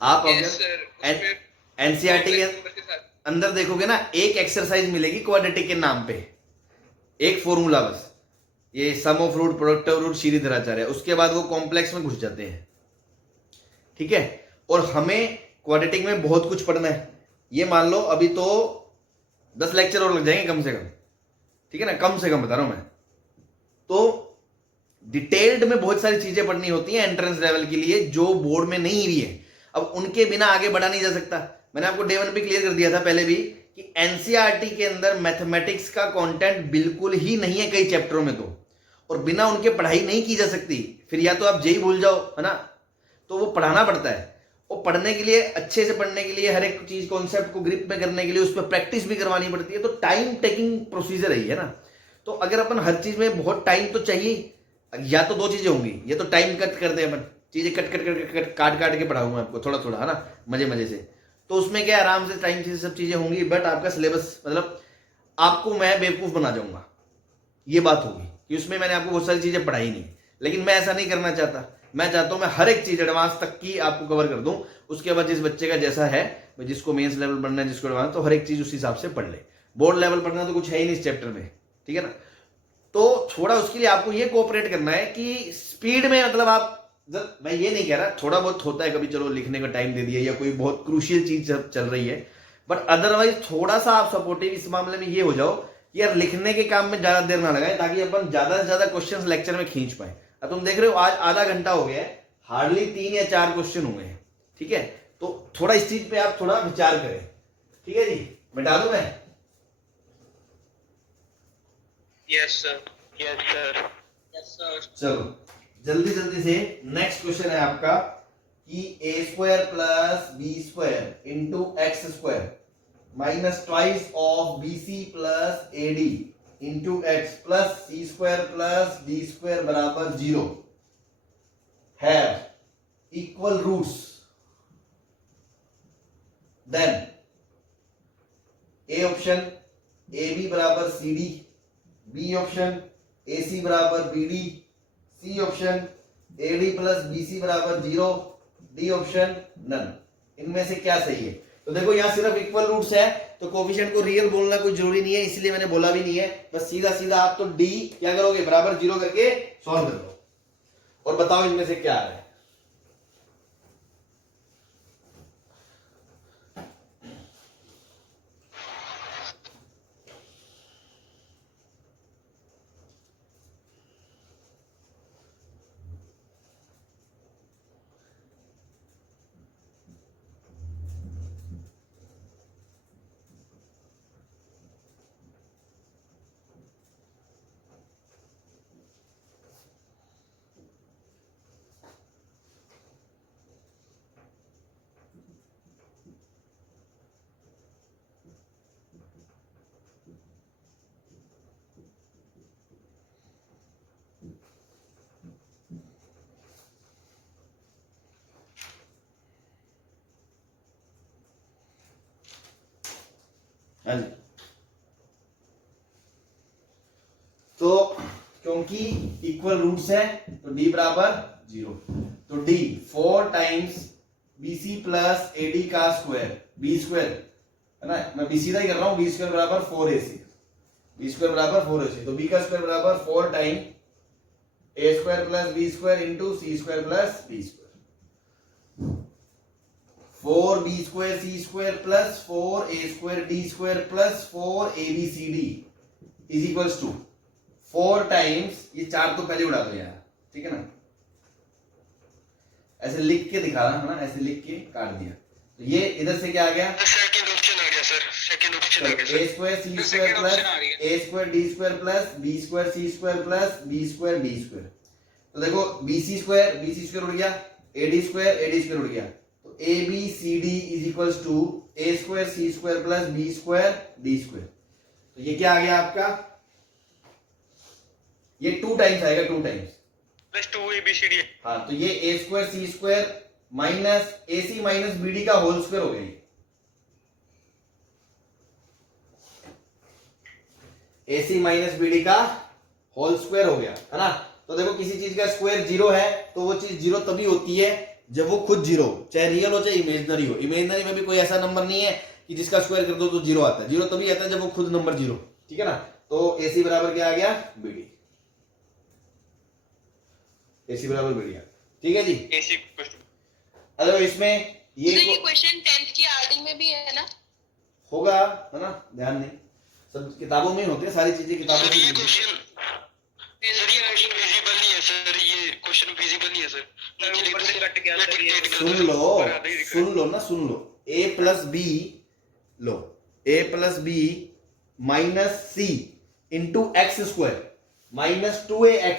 आप अगर एनसीईआरटी के अंदर देखोगे ना, एक एक्सरसाइज मिलेगी क्वाड्रेटिक के नाम पे, एक फॉर्मूला बस, ये sum of root, product of root, Shridharacharya. उसके बाद वो कॉम्प्लेक्स में घुस जाते हैं। ठीक है, और हमें क्वाड्रेटिक में बहुत कुछ पढ़ना है। ये मान लो अभी तो 10 लेक्चर और लग जाएंगे कम से कम, ठीक है ना? कम से कम बता रहा हूं मैं। तो डिटेल्ड में बहुत सारी चीजें पढ़नी होती हैं एंट्रेंस लेवल के लिए जो बोर्ड में नहीं हुई है। अब उनके बिना आगे बढ़ा नहीं जा सकता। मैंने आपको डे 1 पे क्लियर कर दिया था पहले भी कि एनसीईआरटी के अंदर मैथमेटिक्स का कंटेंट बिल्कुल ही नहीं है कई चैप्टरों में, तो और बिना उनके पढ़ाई नहीं की जा सकती। फिर या तो आप जेई भूल जाओ, है ना? तो वो पढ़ाना पड़ता है। और पढ़ने के लिए, अच्छे से पढ़ने के लिए, हर एक चीज कॉन्सेप्ट को ग्रिप में करने के लिए उस पर प्रैक्टिस भी करवानी पड़ती है। तो टाइम टेकिंग प्रोसीजर है ना। तो अगर अपन हर चीज में बहुत टाइम तो चाहिए, या तो 2 चीजें होंगी, या तो टाइम कट कर दे अपन, चीजें काट के पढ़ाऊंगा आपको थोड़ा थोड़ा, है ना, मजे से। तो उसमें क्या आराम से टाइम से सब चीजें होंगी, बट आपका सिलेबस मतलब आपको मैं बेवकूफ बना जाऊंगा, ये बात होगी कि उसमें मैंने आपको बहुत सारी चीजें पढ़ाई नहीं। लेकिन मैं ऐसा नहीं करना चाहता। मैं चाहता हूं मैं हर एक चीज एडवांस तक की आपको कवर कर दूं। उसके बाद जिस बच्चे का जैसा है, जिसको मेंस लेवल पढ़ना है, जिसको एडवांस, तो हर एक चीज उस हिसाब से पढ़ ले। बोर्ड लेवल पढ़ना तो कुछ है ही नहीं इस चैप्टर में, ठीक है ना? तो थोड़ा उसके लिए आपको ये कोऑपरेट करना है कि स्पीड में, मतलब आप, मैं ये नहीं कह रहा, थोड़ा बहुत होता है कभी, चलो लिखने का टाइम दे दिया या कोई बहुत क्रूशियल चीज चल रही है, बट अदरवाइज थोड़ा सा आप सपोर्टिव इस मामले में ये हो जाओ कि यार लिखने के काम में ज्यादा देर ना लगाएं, ताकि अपन ज्यादा से ज्यादा क्वेश्चंस लेक्चर में खींच पाए। अब तुम देख रहे हो आज आधा घंटा हो गया है, हार्डली 3 या 4 क्वेश्चन हुए हैं, ठीक है? तो थोड़ा इस चीज पे आप थोड़ा विचार करें, ठीक है जी? मिटा दूं मैं? Yes sir. Yes sir. Yes sir. चलो जल्दी से नेक्स्ट क्वेश्चन है आपका कि a² plus b² into x² minus twice of bc plus ad into x plus c² plus d² बराबर 0 have equal roots, then A option ab बराबर cd, B option ac बराबर bd, C option AD plus BC बराबर 0, D option none. इनमें से क्या सही है। तो देखो यहाँ सिर्फ इक्वल रूट्स है, तो कोफिशिएंट को रियल बोलना कोई जरूरी नहीं है, इसलिए मैंने बोला भी नहीं है। बस सीधा सीधा आप तो डी क्या करोगे, बराबर 0 करके सॉल्व कर लो और बताओ इनमें से क्या है। हाँ जी, तो क्योंकि इक्वल रूट्स है तो डी बराबर 0, तो D 4 times BC plus AD का स्क्वायर, बी स्क्वायर है ना, मैं बी सीधा ही कर रहा हूं, बी स्क्वायर बराबर 4ac, बी स्क्वायर बराबर 4ac, तो बी का स्क्वायर बराबर 4 time A square plus B square into C square plus B square, 4b square C square plus 4a square D square plus 4abcd is equals to 4 times, ये 4 तो पहले उड़ा दो यार, ठीक है ना, ऐसे लिख के दिखा रहा है ना, ऐसे लिख के काट दिया, तो ये इधर से क्या आ गया, सेकंड ऑप्शन आ गया सर, सेकंड ऑप्शन आ गया sir. A square C square plus a square D square plus B square C square plus B square D square, तो देखो बीसी स्क्वायर उड़ गया, एडी स्क्वायर उड़ गया, तो A B C D is equals to A square C square plus B square D square, तो ये क्या आ गया आपका, ये 2 टाइम्स आएगा, 2 टाइम्स प्लस 2abcd। हाँ, तो ये ए square C square minus a C minus B D का होल स्क्वायर हो गया, ए सी माइनस बी डी का होल स्क्वायर हो गया, है ना। तो देखो किसी चीज का स्क्वायर 0 है तो वो चीज 0 तभी होती है जब वो खुद 0 हो, चाहे रियल हो चाहे इमेजिनरी हो। इमेजिनरी में भी कोई ऐसा नंबर नहीं है कि जिसका स्क्वायर कर दो तो 0 आता है, 0 तभी आता है जब वो खुद नंबर 0, ठीक है ना। तो ए सी बराबर क्या आ गया, बी डी, ए सी बराबर बी डी, ठीक है जी। ac अगर इसमें ये क्वेश्चन 10th की आरडी में भी है ना, होगा, है ना, ध्यान दें, सब किताबों में ही होते हैं सारी चीजें, किताबों सर ये में। क्वेश्चन विजिबल नहीं है सर, ये क्वेश्चन विजिबल नहीं है सर, ऊपर से कट गया सर, ये सुन लो, a प्लस बी लो, a plus B minus C into x square minus 2ax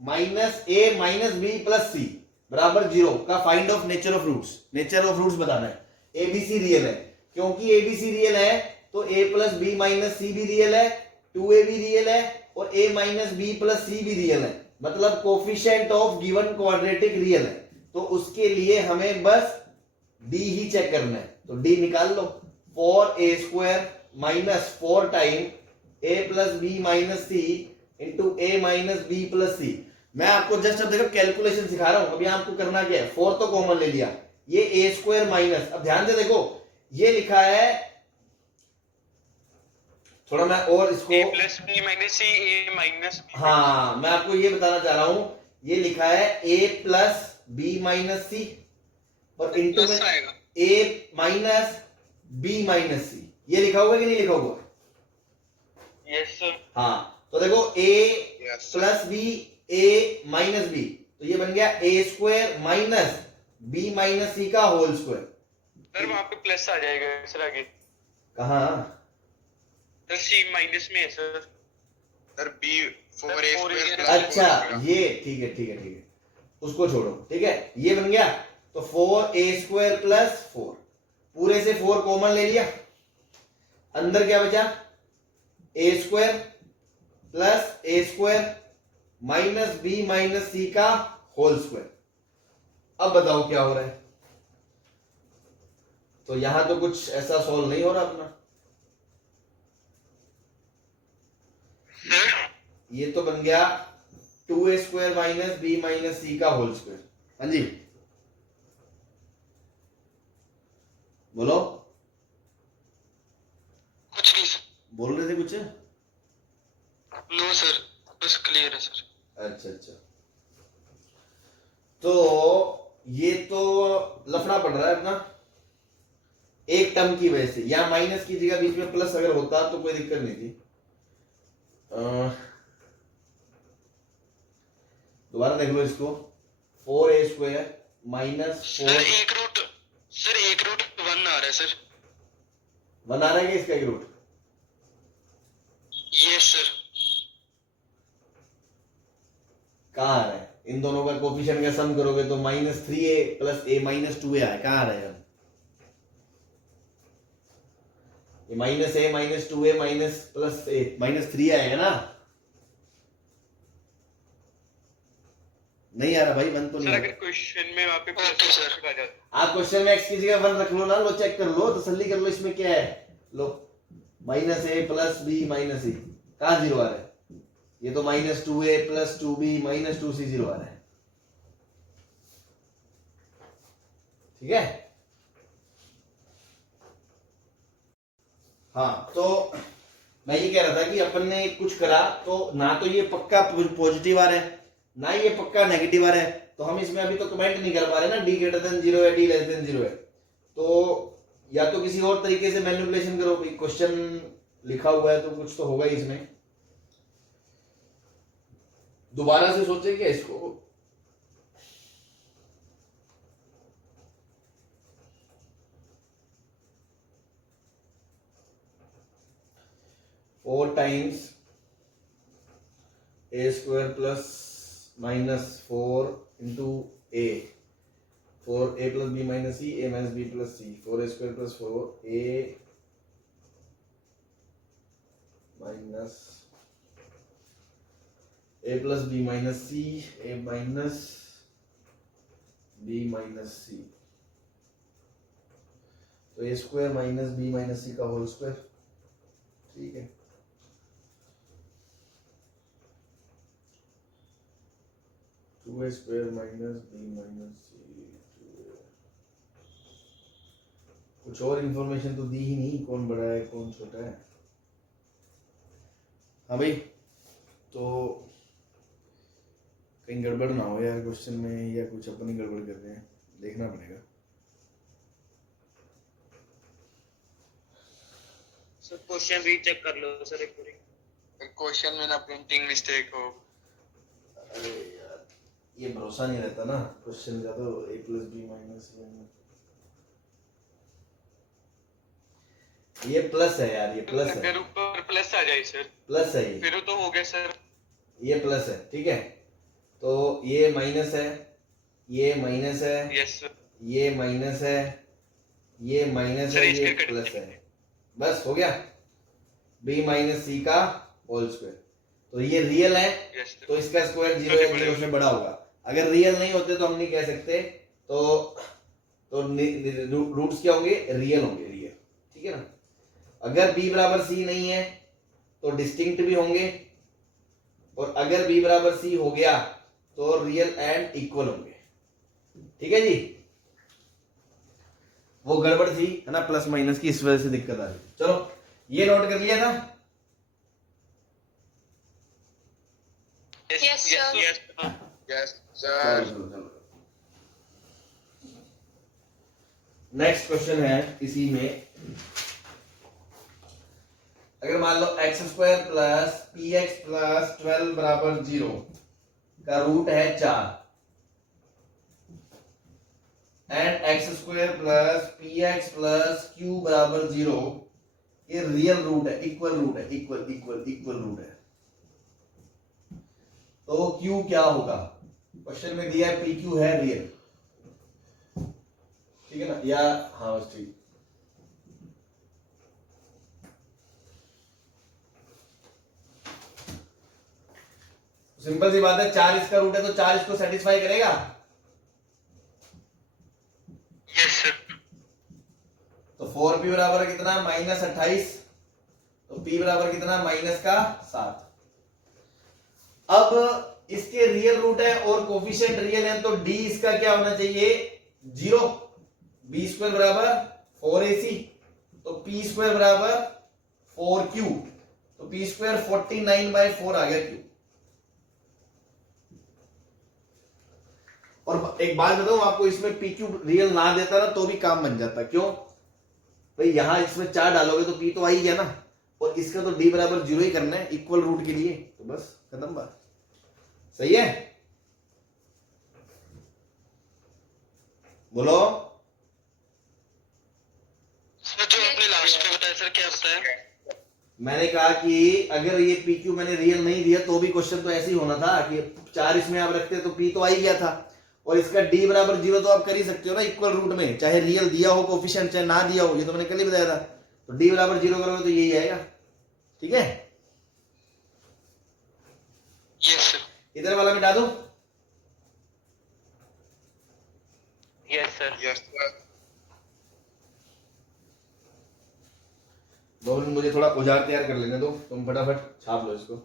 minus a minus b plus c बराबर 0 का find of nature of roots, nature of roots बताना है। एबीसी रियल है, क्योंकि एबीसी रियल है तो a plus B minus सी भी real है, 2a भी रियल है और a माइनस बी प्लस सी भी रियल है, मतलब coefficient of given quadratic real है। तो उसके लिए हमें बस d ही चेक करना है, तो d निकाल लो, 4a square minus 4 time a plus B minus C into a minus b plus c. मैं आपको जस्ट अब देखो कैलकुलेशन सिखा रहा हूं, अभी आपको करना क्या है, 4 तो कॉमन ले लिया, ये a स्क्वायर माइनस, अब ध्यान से देखो ये लिखा है, थोड़ा मैं और इसको a plus B minus C, a minus, हाँ मैं आपको ये बताना चाह रहा हूं, ये लिखा है a प्लस बी माइनस सी और इंटू में a माइनस बी माइनस सी, ये लिखा हुआ कि नहीं लिखा हुआ, यस सर। हाँ तो देखो a plus B a minus B, तो ये बन गया a square minus b minus सी का होल स्क्वायर। सर वहां पे प्लस आ जाएगा सर आगे, कहा सर सी माइनस में है sir, sir B 4a square अच्छा ये ठीक है ठीक है ठीक है, उसको छोड़ो, ठीक है, ये बन गया, तो 4a स्क्वायर प्लस 4, पूरे से 4 कॉमन ले लिया, अंदर क्या बचा, a square plus a square minus B minus सी का होल स्क्वायर। अब बताओ क्या हो रहा है, तो यहां तो कुछ ऐसा सॉल्व नहीं हो रहा अपना, ये तो बन गया 2a square minus B minus सी का होल स्क्वायर। हाँ जी सर बस क्लियर है सर। अच्छा अच्छा, तो ये तो लफड़ा पड़ रहा है अपना एक टर्म की वजह से। या माइनस की जगह बीच में प्लस अगर होता तो कोई दिक्कत नहीं थी। दोबारा देख लो इसको, 4a² माइनस सर 4। एक रूट 1 आ रहा है सर। 1 आ रहा है क्या इसका एक रूट? Yes sir. कहाँ आ रहा है? इन दोनों का कोफिशिएंट का सम करोगे तो -3a plus a minus 2a आए। कहाँ आ रहा है? ये -a minus 2a minus plus a -3 आएगा ना? नहीं आ रहा भाई, 1 तो नहीं सर आ अगर रहा। क्वेश्चन में वहाँ पे ओके सर। आ जाता आप क्वेश्चन में x की जगह 1 रख लो ना, लो चेक कर लो, तसल्ली कर लो इसमें क्या है। लो -a plus b minus e, कहाँ 0 आ रहा है? ये तो -2a plus 2b minus 2c 0 आ रहा है। ठीक है, हाँ तो मैं ये कह रहा था कि अपन ने कुछ करा तो ना तो ये पक्का पॉजिटिव आ रहा है ना ये पक्का नेगेटिव आ रहा है, तो हम इसमें अभी तो कमेंट नहीं कर पा रहे ना d > 0 है, d < 0 है। तो या तो किसी और तरीके से मैनिपुलेशन करो, क्वेश्चन लिखा हुआ है तो कुछ तो होगा ही इसमें। दोबारा से सोचे क्या इसको? Four times a² plus -4 into a, 4a plus b minus c, a minus b plus c, 4a² plus 4a minus a plus b minus c, a minus b minus c, तो a² minus b minus c का whole square. ठीक है, two a square minus b minus c। कुछ और information तो दी ही नहीं, कौन बड़ा है कौन छोटा है। हाँ भाई, तो कहीं गड़बड़ ना हो यार क्वेश्चन में, या कुछ अपन ही गड़बड़ कर रहे हैं, देखना पड़ेगा। सर क्वेश्चन रीचेक कर लो सर एक बार, क्वेश्चन में ना प्रिंटिंग मिस्टेक हो। अरे यार ये भरोसा नहीं रहता ना क्वेश्चन का, तो a प्लस b माइनस ये प्लस है यार, ये प्लस है, अगर ऊपर प्लस आ जाए सर प्लस है ये, फिर तो हो गया सर। ये प्लस है। ठीक है, तो ये माइनस है, ये माइनस है, यस सर। ये माइनस है, ये माइनस सर, है, इसके ये कट- प्लस है। बस हो गया, b माइनस c का होल स्क्वायर। तो ये रियल है यस सर। तो इसका स्क्वायर 0 है, 0 से बड़ा होगा। अगर रियल नहीं होते तो हम नहीं कह सकते, तो रूट्स क्या होंगे? रियल होंगे, रियल। ठीक है ना। अगर b बराबर c नहीं है तो डिस्टिंक्ट भी होंगे, और अगर b बराबर c हो गया तो रियल एंड इक्वल होंगे। ठीक है जी, वो गड़बड़ थी है ना प्लस माइनस की, इस वजह से दिक्कत आ रही। चलो ये नोट कर लिया था। Yes, sir. Yes next question है इसी में, अगर मान लो x² प्लस px प्लस 12 बराबर 0 का रूट है 4 and x² plus px plus q बराबर 0, ये रियल रूट है, इक्वल रूट है, इक्वल रूट है। तो q क्या होगा? क्वेश्चन में दिया है pq है रियल। ठीक है ना, या हाँ बस ठीक। सिंपल सी बात है, 4 इसका रूट है तो 4 इसको सेटिस्फाई करेगा। Yes sir. तो 4p बराबर कितना? -28। तो p बराबर कितना? -7। अब इसके रियल रूट है और कोफिशिएंट रियल है, तो d इसका क्या होना चाहिए? 0। b² बराबर 4ac, तो p² बराबर 4q, तो पी स्क्वायर 49/4 आ गया क्यूब। और एक बात बताऊं आपको, इसमें पी क्यूब रियल ना देता ना तो भी काम बन जाता। क्यों भाई, यहां इसमें 4 डालोगे तो पी तो आ ही गया ना, और इसका तो डी बराबर 0 ही करना है इक्वल रूट के लिए, तो बस खत्म बात। सही है, बोलो। सर जो आपने लास्ट में बताया सर, क्या होता है? मैंने कहा कि अगर ये पी क्यू मैंने रियल नहीं दिया तो भी क्वेश्चन तो ऐसे ही होना था कि 4 इसमें आप रखते तो पी तो आ ही गया था, और इसका डी बराबर 0 तो आप कर ही सकते हो ना इक्वल रूट में, चाहे रियल दिया हो कोफिशिएंट चाहे ना दिया हो, ये तो मैंने कल ही बताया था। तो डी बराबर 0 करोगे तो यही आएगा। ठीक है, यस सर। इधर वाला मिटा दो। Yes sir. Yes sir. 2 minute मुझे थोड़ा औजार तैयार कर लेने दो, तुम फटाफट छाप लो इसको।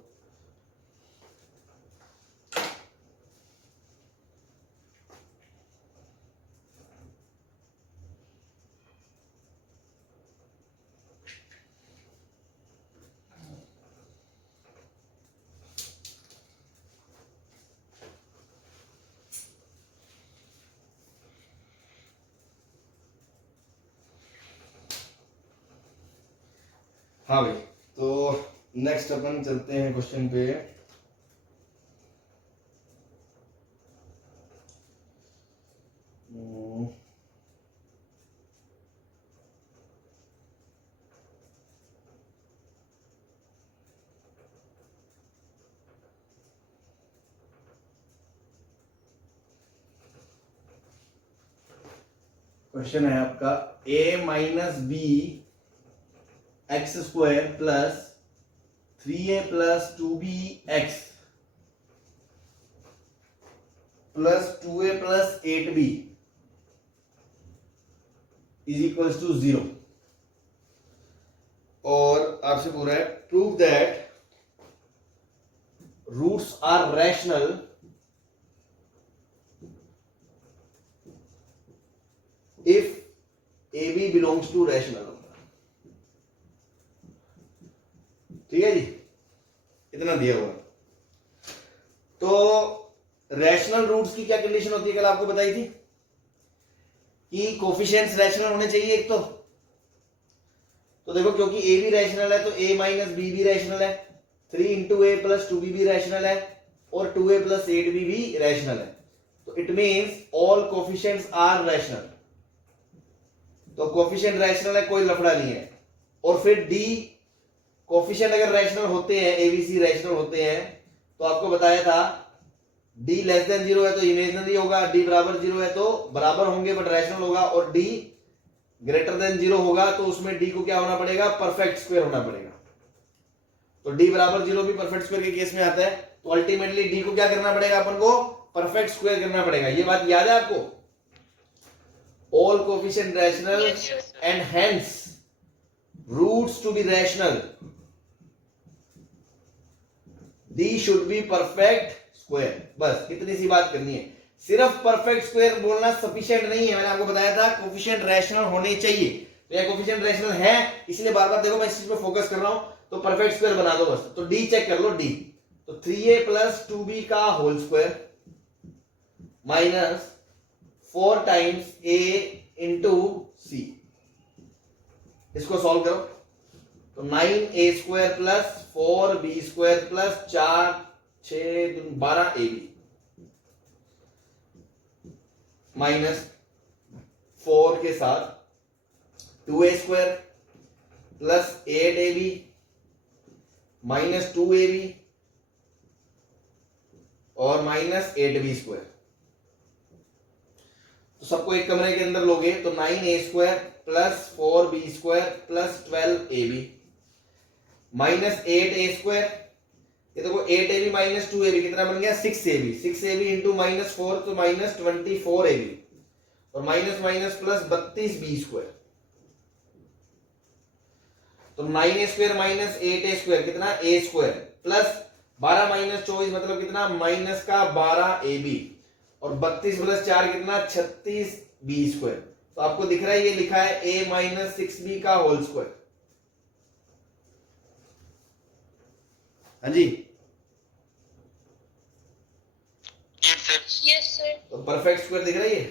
हाँ भाई, तो नेक्स्ट अपन चलते हैं क्वेश्चन पे। क्वेश्चन है आपका a minus B X square plus 3a plus 2b X plus 2a plus 8b is equals to 0, और आपसे पूछ रहा है prove that roots are rational if ab belongs to rational. ठीक है जी, इतना दिया हुआ। तो रैशनल रूट्स की क्या कंडीशन होती है, कल आपको बताई थी कि कोफिशिएंट्स रैशनल होने चाहिए एक तो देखो क्योंकि a भी रैशनल है तो a माइनस बी भी रैशनल है, 3 इंटू ए प्लस 2b भी रैशनल है, और 2a प्लस 8b भी रैशनल है। तो it means all coefficients are rational. तो कोफिशिएंट रैशनल है, कोई लफड़ा नहीं है। और फिर d कोफिशिएंट अगर रैशनल होते हैं, एबीसी रैशनल होते हैं, तो आपको बताया था d लेस देन 0 है तो इमेजिनरी होगा, d बराबर 0 है तो बराबर होंगे बट रैशनल होगा, और d ग्रेटर देन 0 होगा तो उसमें d को क्या होना पड़ेगा, परफेक्ट स्क्वायर होना पड़ेगा। तो d बराबर 0 भी परफेक्ट स्क्वायर के केस में आता है, तो अल्टीमेटली d को क्या करना पड़ेगा, अपन को परफेक्ट स्क्वायर करना पड़ेगा। ये बात याद है आपको? All coefficient rational and hence roots to be rational, d should be perfect square. बस इतनी सी बात करनी है। सिर्फ परफेक्ट स्क्वायर बोलना सफिशिएंट नहीं है, मैंने आपको बताया था कोफिशिएंट रैशनल होने चाहिए। तो ये कोफिशिएंट रैशनल है, इसलिए बार बार देखो मैं इस चीज पे फोकस कर रहा हूं, तो परफेक्ट स्क्वायर बना दो बस। तो d चेक कर लो, d तो 3a प्लस 2b का whole square minus 4 times a into c, इसको सॉल्व करो तो 9a square plus 4b square plus 4 6 12ab minus 4 के साथ 2a square plus 8ab minus 2ab और माइनस 8b स्क्वायर। तो सबको एक कमरे के अंदर लोगे तो 9a square plus 4b square plus 12ab minus 8a square, ये देखो 8ab माइनस 2ab कितना बन गया, 6ab, 6ab इंटू माइनस 4 तो माइनस 24ab और minus minus plus 32b square. तो 9a square minus 8a square कितना, a स्क्वायर प्लस 12 माइनस 24 मतलब कितना, माइनस का 12ab और 32 प्लस 4 कितना, 36b स्क्वायर। तो आपको दिख रहा है ये लिखा है a माइनस 6b का होल स्क्वायर। हाँ जी, यस सर। Yes, sir. तो परफेक्ट स्क्वायर दिख रही है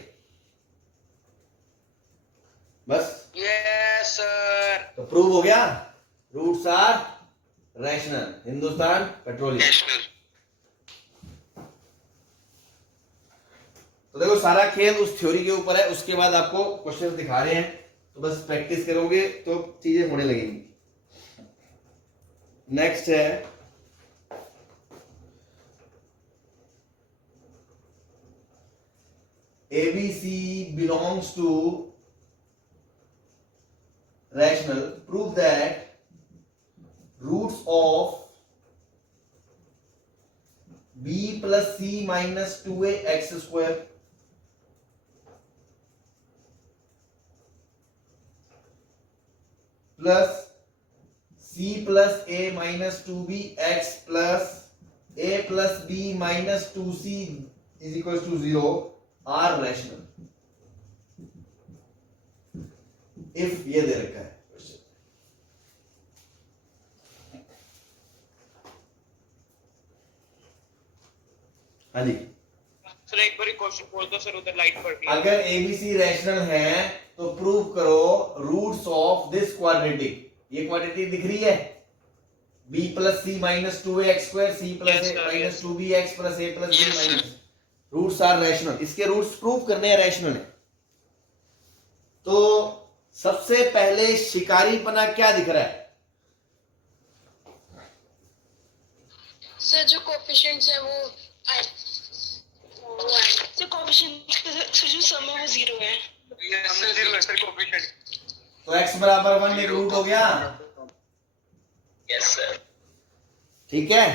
बस। Yes sir. तो प्रूव हो गया, roots are rational. Hindustan Petroleum. National. तो देखो सारा खेल उस थ्योरी के ऊपर है, उसके बाद आपको क्वेश्चन दिखा रहे हैं, तो बस प्रैक्टिस करोगे तो चीजें होने लगेंगी। नेक्स्ट है ABC belongs to rational. Prove that roots of B plus C minus 2A x square plus C plus A minus 2B x plus A plus B minus 2C is equals to 0 are rational if ये दे रखा है question. हाँ जी, sir एक बार question बोल दो sir, उधर light पड़ रही है। अगर ABC रैशनल है तो प्रूव करो रूट्स ऑफ दिस क्वाड्रेटिक। ये क्वाड्रेटिक दिख रही है, B plus C minus 2AX square C plus Yes, A sir, minus yes. 2BX plus A plus B Yes, sir. Minus roots are rational. इसके roots prove करने हैं rational है। तो सबसे पहले शिकारीपना क्या दिख रहा है? सर जो कोफिशिएंट्स है वो जो कोएफिशिएंट से जो सम है वो 0 है। Yes sir, sir coefficient. तो x बराबर 1 एक रूट हो गया। Yes sir. ठीक है,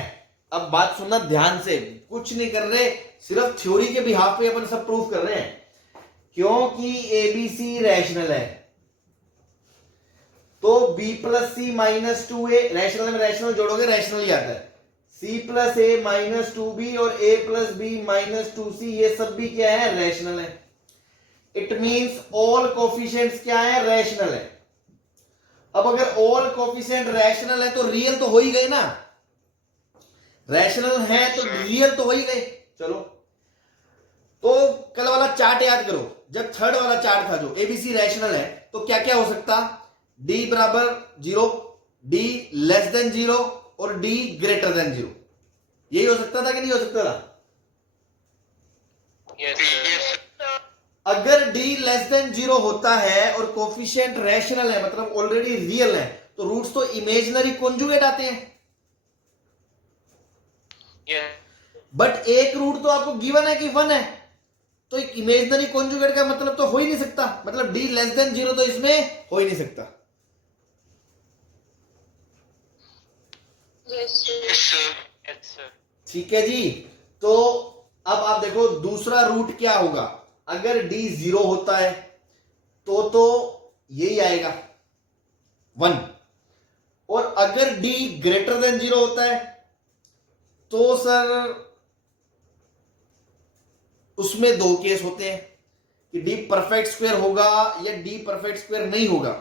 अब बात सुनना ध्यान से, कुछ नहीं कर रहे, सिर्फ थ्योरी के बिहाफ पे अपन सब प्रूफ कर रहे हैं, क्योंकि ABC रैशनल है। तो B plus C minus 2A rational में रैशनल जोड़ोगे रैशनल ही आता है। C plus A minus 2B और A plus B minus 2C ये सब भी क्या है? रैशनल है। इट मींस ऑल कोफिशिएंट्स क्या है? रैशनल है। अब अगर ऑल कोफिशिएंट रैशनल है तो रियल तो हो ही गए ना, रैशनल है तो रियल तो हो ही गए। चलो तो कल वाला चार्ट याद करो, जब थर्ड वाला चार्ट था जो ABC रैशनल है तो क्या क्या हो सकता? D बराबर 0, D लेस देन 0 और D ग्रेटर देन 0। यही हो सकता था कि नहीं हो सकता था? यस। अगर D लेस देन 0 होता है और कोफिशिएंट रैशनल है, मतलब ऑलरेडी रियल है, तो रूट्स तो इमेजिनरी कॉन्जुगेट आते हैं। बट एक रूट तो आपको गिवन है कि 1 है, तो एक इमेजिनरी कॉन्जुगेट का मतलब तो हो ही नहीं सकता, मतलब D लेस देन 0 तो इसमें हो ही नहीं सकता। Yes yes sir. Yes sir. ठीक है जी। तो अब आप देखो दूसरा रूट क्या होगा। अगर D 0 होता है तो यही आएगा 1, और अगर D ग्रेटर देन 0 होता है तो सर उसमें दो केस होते हैं कि D परफेक्ट स्क्वायर होगा या D परफेक्ट स्क्वायर नहीं होगा।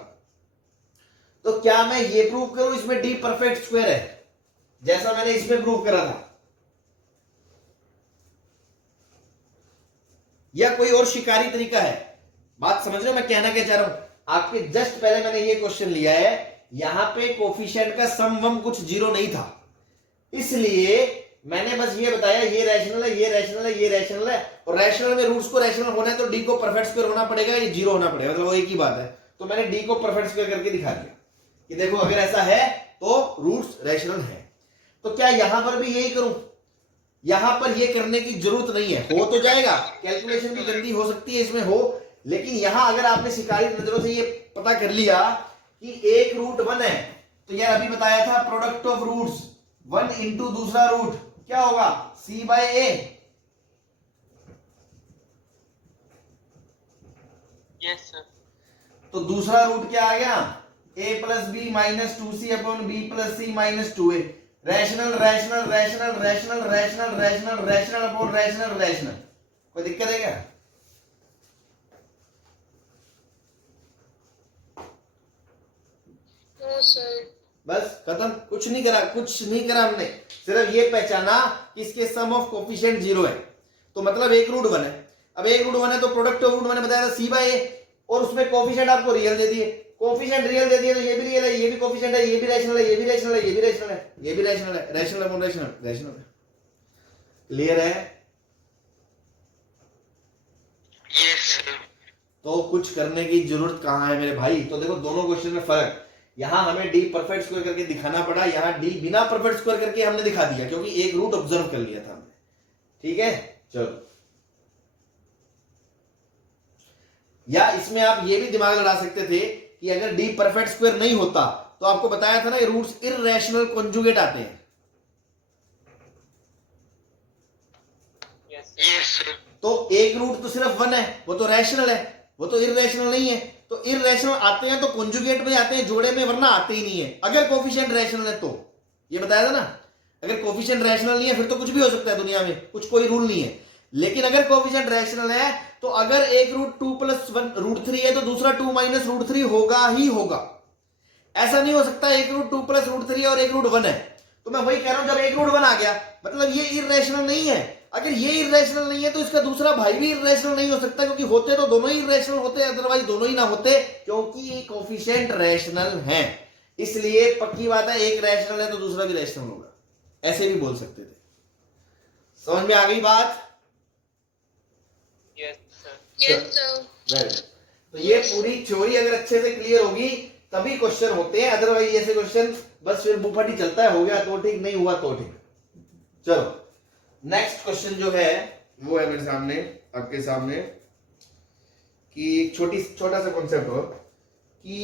तो क्या मैं ये प्रूव करूं इसमें D परफेक्ट स्क्वायर है जैसा मैंने इसमें प्रूव करा था, या कोई और शिकारी तरीका है? बात समझ रहे हो मैं कहना क्या चाह रहा हूं? आपके जस्ट पहले मैंने ये क्वेश्चन लिया है, यहां पे कोफिशिएंट का सम वम कुछ 0 नहीं था, इसलिए मैंने बस ये बताया ये रैशनल है, ये रैशनल है, ये रैशनल है, और रैशनल में रूट्स को रैशनल होना है तो D को परफेक्ट स्क्वायर होना पड़ेगा, ये 0 होना पड़ेगा, मतलब वो एक ही बात है। तो मैंने D को परफेक्ट स्क्वायर करके दिखा दिया कि देखो अगर ऐसा है तो रूट्स रैशनल है। तो क्या यहां पर भी यही करूं? यहां पर ये करने की जरूरत नहीं है, हो तो जाएगा, कैलकुलेशन भी गंदी हो सकती है इसमें हो, लेकिन यहां अगर आपने शिकारी नजरों से ये पता कर लिया कि एक रूट 1 है, तो यार अभी बताया था प्रोडक्ट ऑफ रूट्स 1 इंटू दूसरा रूट क्या होगा? C by A। Yes sir. तो दूसरा रूट क्या आ गया? A plus B minus 2C upon B plus C minus 2A। Rational rational rational rational rational rational rational upon rational rational. कोई दिक्कत है क्या? No sir. बस खत्म, कुछ नहीं करा हमने, सिर्फ ये पहचाना कि इसके सम ऑफ कोफिशिएंट 0 है, तो मतलब एक रूट 1 है। अब एक रूट 1 है तो प्रोडक्ट ऑफ रूट मैंने बताया था c/a, और उसमें कोफिशिएंट आपको रियल दे दिए, कोफिशिएंट रियल दे दिए तो ये भी रियल है, ये भी कोफिशिएंट है, ये भी रैशनल है, ये भी रैशनल है, ये भी रैशनल है, ये भी रैशनल है, रैशनल अपॉन रैशनल है। क्लियर है? Yes sir. तो कुछ करने की जरूरत कहां है मेरे भाई? तो देखो दोनों क्वेश्चन में फर्क, यहां हमें डी परफेक्ट स्क्वायर करके दिखाना पड़ा, यहां डी बिना परफेक्ट स्क्वायर करके हमने दिखा दिया, क्योंकि एक रूट ऑब्जर्व कर लिया था हमने। ठीक है, चलो। या इसमें आप ये भी दिमाग लड़ा सकते थे कि अगर डी परफेक्ट स्क्वायर नहीं होता तो आपको बताया था ना, ये रूट्स इररेशनल कॉन्जुगेट आते हैं। Yes sir. तो एक रूट तो सिर्फ 1 है, वो तो रैशनल है, वो तो इररेशनल नहीं है। तो इररेशनल आते हैं तो कॉन्जुगेट में आते हैं, जोड़े में, वरना आते ही नहीं है। अगर कोफिशिएंट रैशनल है तो, ये बताया था ना, अगर कोफिशिएंट रैशनल नहीं है फिर तो कुछ भी हो सकता है दुनिया में, कुछ कोई रूल नहीं है। लेकिन अगर कोफिशिएंट रैशनल है तो अगर एक रूट 2 + 1 √3 है तो दूसरा 2 - √3 होगा ही होगा। ऐसा नहीं हो सकता एक रूट 2 + √3 और एक रूट 1 है। तो मैं वही कह रहा हूं, जब एक रूट 1 आ गया मतलब ये इररेशनल नहीं है। अगर ये इररेशनल नहीं है तो इसका दूसरा भाई भी इररेशनल नहीं हो सकता, क्योंकि होते तो दोनों ही इररेशनल होते, अदरवाइज दोनों ही ना होते, क्योंकि कोफिशिएंट रैशनल है। इसलिए पक्की बात है, एक रैशनल है तो दूसरा भी रैशनल होगा, ऐसे भी बोल सकते थे। समझ में आ गई बात? Yes, sir. Very good. तो ये पूरी थ्योरी अगर अच्छे से क्लियर होगी तभी क्वेश्चन होते हैं, अदरवाइज ऐसे क्वेश्चन बस फिर बुफाटी चलता है, हो गया तो ठीक, नहीं हुआ तो ठीक। चलो नेक्स्ट क्वेश्चन जो है वो है मेरे सामने, आपके सामने, कि छोटा सा कॉन्सेप्ट हो कि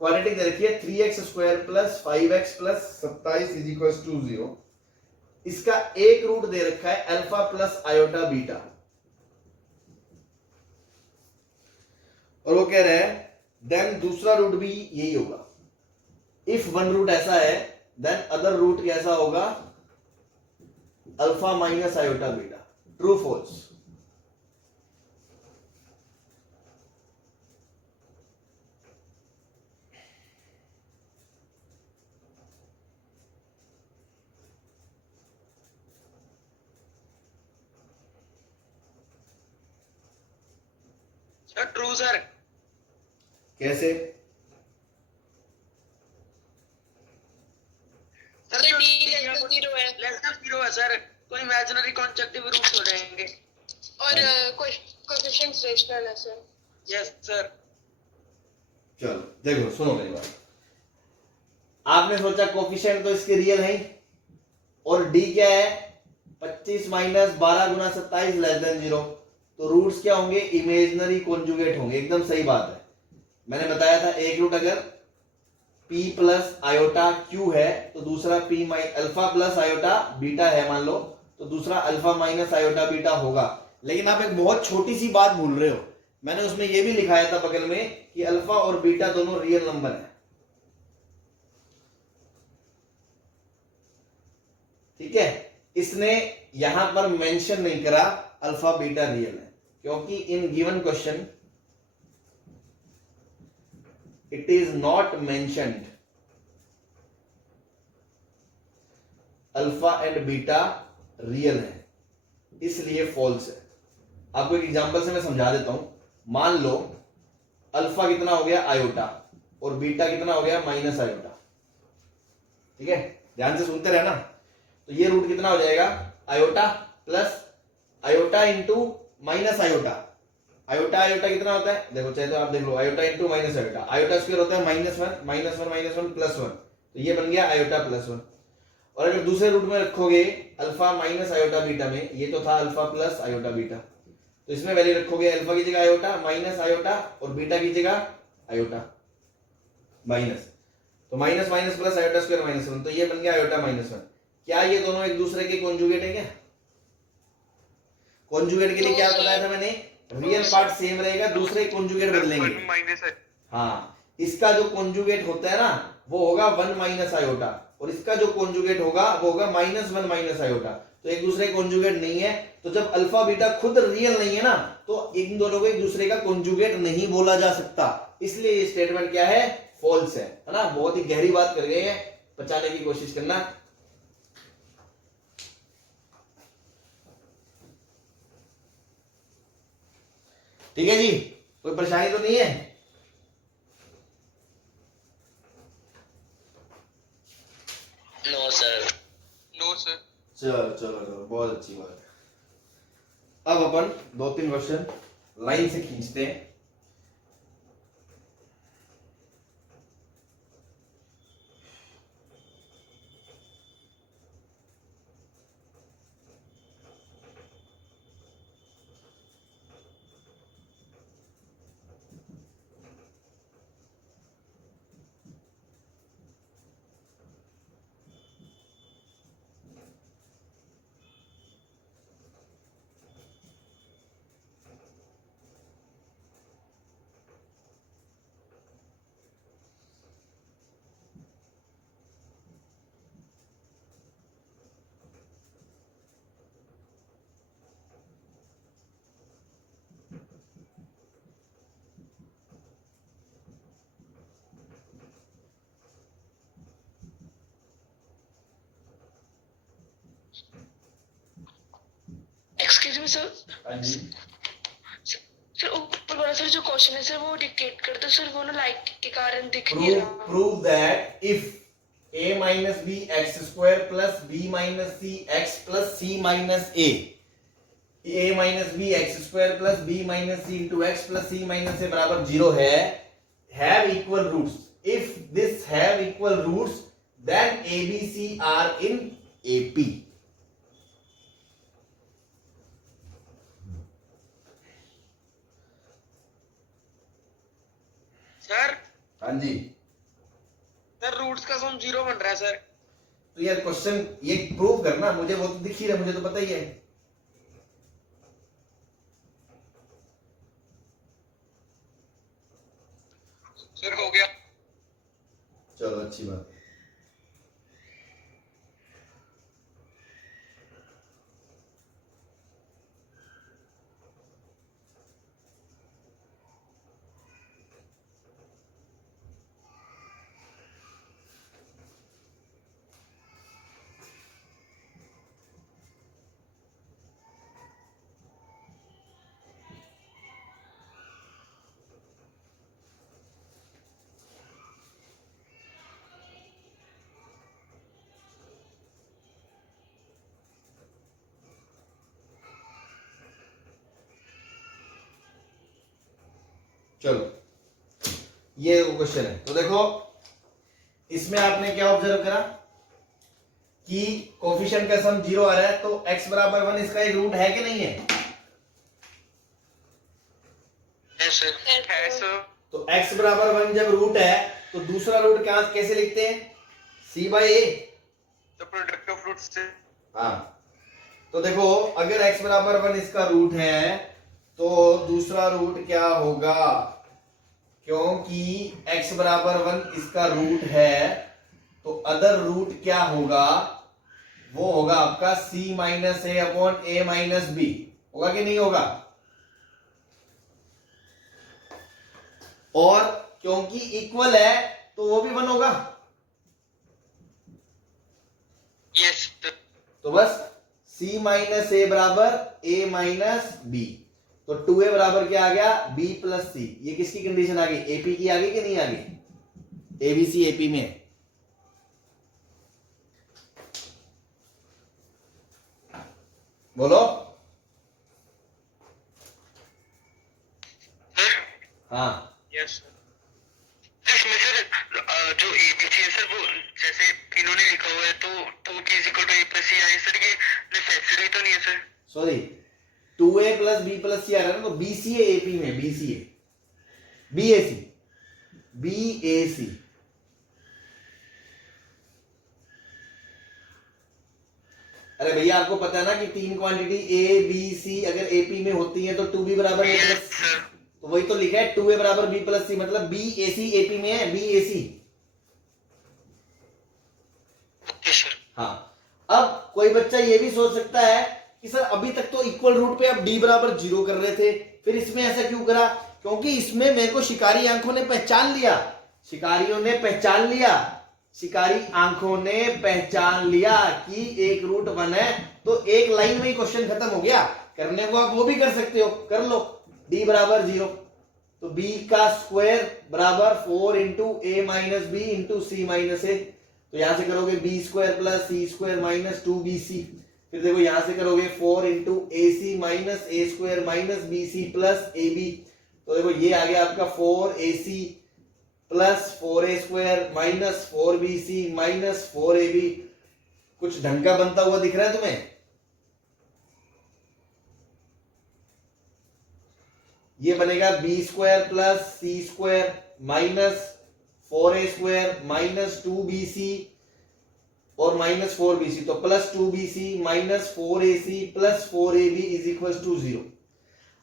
क्वाड्रेटिक दे रखी है 3x² + 5x + 27 = 0। इसका एक रूट दे रखा है अल्फा प्लस आयोटा बीटा, और वो कह रहे हैं देन दूसरा रूट भी यही होगा। इफ वन रूट ऐसा है देन अदर रूट कैसा होगा? Alpha minus iota beta. True false? Sir true sir. कैसे? सर तो जो D less than 0 है, लेस देन 0 है सर, तो इमेजिनरी कॉन्सेक्टिव रूट्स हो जाएंगे। और कोएफिशिएंट्स रेशनल है सर। Yes sir. चलो देखो, सुनो मेरी बात। आपने सोचा कोफिशिएंट तो इसके रियल है, और डी क्या है? 25 - 12 × 27 < 0। तो रूट्स क्या होंगे? इमेजिनरी कॉन्जुगेट होंगे। एकदम सही बात है। मैंने बताया था एक रूट अगर p + आयोटा q है तो दूसरा p alpha plus iota beta है मान लो, तो दूसरा अल्फा माइनस आयोटा बीटा होगा। लेकिन आप एक बहुत छोटी सी बात भूल रहे हो, मैंने उसमें यह भी लिखाया था बगल में कि अल्फा और बीटा दोनों रियल नंबर है। ठीक है, इसने यहां पर मेंशन नहीं करा अल्फा बीटा रियल है, क्योंकि in given question it is not mentioned alpha and beta real है, इसलिए फॉल्स है। आपको एक एग्जांपल से मैं समझा देता हूं। मान लो अल्फा कितना हो गया? आयोटा, और बीटा कितना हो गया? Minus iota. ठीक है, ध्यान से सुनते रहना। तो ये रूट कितना हो जाएगा? Iota plus iota into minus iota. Iota iota कितना होता है? देखो चाहे तो आप देख लो, iota into minus iota. Iota square होता है -1 -1 +1, तो ये बन गया आयोटा +1। और अगर दूसरे रूट में रखोगे अल्फा माइनस आयोटा बीटा में, ये तो था अल्फा प्लस आयोटा बीटा, तो इसमें वैल्यू रखोगे अल्फा की जगह आयोटा माइनस आयोटा, और बीटा की जगह आयोटा माइनस, तो minus minus plus iota square -1, तो ये बन गया आयोटा -1। क्या ये दोनों एक दूसरे के कॉन्जुगेट है? क्या कॉन्जुगेट के लिए क्या बताया था मैंने? रियल पार्ट सेम रहेगा, दूसरे कॉन्जुगेट बदलेंगे। हाँ, इसका जो कॉन्जुगेट होता है ना वो होगा 1 - आयोटा, और इसका जो कॉन्जुगेट होगा वो होगा -1 - आयोटा। तो एक दूसरे कॉन्जुगेट नहीं है। तो जब अल्फा बीटा खुद रियल नहीं है ना, तो इन दोनों को एक दूसरे का कॉन्जुगेट नहीं बोला जा सकता। इसलिए ये स्टेटमेंट क्या है? फॉल्स है ना, बहुत ही गहरी बात कर गए हैं, बचाने की कोशिश करना। ठीक है जी, कोई परेशानी तो नहीं है? No sir. No sir. चलो चलो चलो, बहुत अच्छी बात है। अब अपन 2-3 क्वेश्चन लाइन से खींचते हैं। Excuse me sir. हाँ जी, सर ऊपर वाला सर जो क्वेश्चन है सर वो डिक्टेट कर दो सर, वो ना लाइट के कारण दिख नहीं प्रूव रहा। Prove that if a minus b x square plus b minus c x plus c minus a minus b x square plus b minus c into x plus c minus a बराबर 0 है, have equal roots. If this have equal roots, then a b c are in AP. Sir हाँ जी, sir roots का सम 0 बन रहा है sir. तो यार क्वेश्चन ये प्रूव करना, मुझे वो तो दिख ही रहा है, मुझे तो पता ही है। सर हो गया। चलो अच्छी बात है। चलो ये क्वेश्चन है, तो देखो इसमें आपने क्या ऑब्जर्व करा कि कोफिशिएंट का सम 0 आ रहा है, तो x बराबर 1 इसका एक रूट है कि नहीं है? है सर। है सर। तो x बराबर 1 जब रूट है तो दूसरा रूट क्या कैसे लिखते हैं? c by a। The product of roots से। हाँ, तो देखो अगर x बराबर 1 इसका रूट है तो दूसरा रूट क्या होगा? क्योंकि x बराबर 1 इसका रूट है तो अदर रूट क्या होगा? वो होगा आपका c माइनस ए अपॉन ए माइनस बी। होगा कि नहीं होगा? और क्योंकि इक्वल है तो वो भी 1 होगा। Yes sir. तो बस c माइनस ए बराबर a माइनस बी, तो 2a बराबर क्या आ गया? b प्लस सी। ये किसकी कंडीशन आ गई? एपी की आ गई कि नहीं आ गई? एबीसी एपी में। बोलो। सर हाँ, यस सर। इसमें सर जो एबीसी है सर, वो जैसे इन्होंने लिखा हुआ है तो 2p is equal to a plus c है सर, ये नेसेसरी तो नहीं है sir? Sorry 2a plus b plus C आ रहा है ना, तो बीसीए एपी में, बीसीए बीएसी बीएसी। अरे भैया आपको पता है ना कि 3 क्वांटिटी ए बी सी अगर एपी में होती है तो 2b बराबर a प्लस, सर तो वही तो लिखा है 2a बराबर b प्लस सी, मतलब बी ए सी एपी में है, B A C. Okay sir. हाँ, अब कोई बच्चा ये भी सोच सकता है कि सर अभी तक तो इक्वल रूट पे आप d बराबर 0 कर रहे थे, फिर इसमें ऐसा क्यों करा? क्योंकि इसमें मेरे को शिकारी आंखों ने पहचान लिया। शिकारियों ने पहचान लिया, शिकारी आंखों ने पहचान लिया कि एक रूट 1 है, तो एक लाइन में ही क्वेश्चन खत्म हो गया। करने को आप वो भी कर सकते हो, कर लो। d बराबर 0, तो b का स्क्वायर बराबर 4 into a minus B into C minus A. तो यहां से करोगे b स्क्वायर प्लस सी स्क्वायर माइनस 2bc। फिर देखो यहां से करोगे 4 into A C minus A square minus B C plus A B. तो देखो ये आ गया आपका 4ac plus 4a square minus 4bc minus 4ab। कुछ ढंग का बनता हुआ दिख रहा है तुम्हें? ये बनेगा बी स्क्वायर प्लस सी square minus 4a square minus 2bc और माइनस 4bc, तो plus 2bc minus 4ac plus 4ab is equal to 0।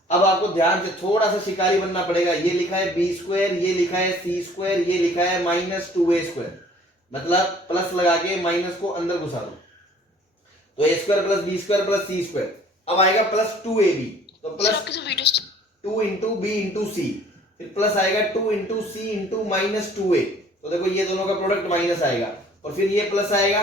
अब आपको ध्यान से थोड़ा सा शिकारी बनना पड़ेगा। ये लिखा है बी स्क्वायर, ये लिखा है सी स्क्वायर, ये लिखा है माइनस 2a स्क्वायर, मतलब प्लस लगा के माइनस को अंदर घुसा दो, तो a square plus B square plus C square. अब आएगा प्लस 2ab, तो plus 2 into B into C, फिर प्लस आएगा 2 into C into minus 2a। तो देखो ये दोनों का प्रोडक्ट माइनस आएगा, और फिर ये प्लस आएगा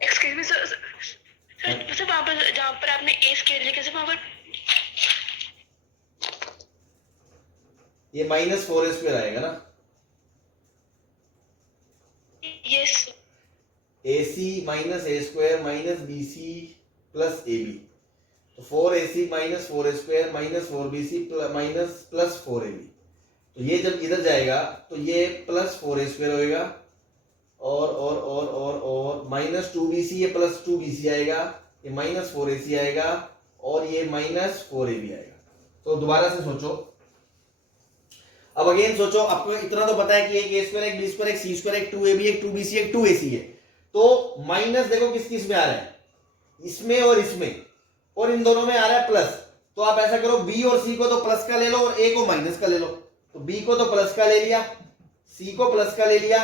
एक्सक्यूज मी सर, सर वहां पर जहां पर आपने ए स्केयर लिखा सर, वहां पर ये माइनस 4a स्क्वायर आएगा ना। Yes ac minus a square minus bc plus ab, तो 4ac minus 4a square minus 4bc minus plus 4ab। तो ये जब इधर जाएगा तो ये प्लस 4a स्क्वायर होएगा, और माइनस 2bc, ये प्लस 2bc आएगा, ये माइनस 4ac आएगा, और ये माइनस 4ab आएगा। तो दोबारा से सोचो, अब अगेन सोचो। आपको इतना तो पता है कि एक a स्क्वायर, एक b स्क्वायर, एक c स्क्वायर, एक 2ab, एक 2bc, एक 2ac है। तो माइनस देखो किस किस में आ रहा है, इसमें और इसमें, और इन दोनों में आ रहा है प्लस। तो आप ऐसा करो, b और c को तो प्लस का ले लो और a को माइनस का ले लो। तो b को तो प्लस का ले लिया, c को प्लस का ले लिया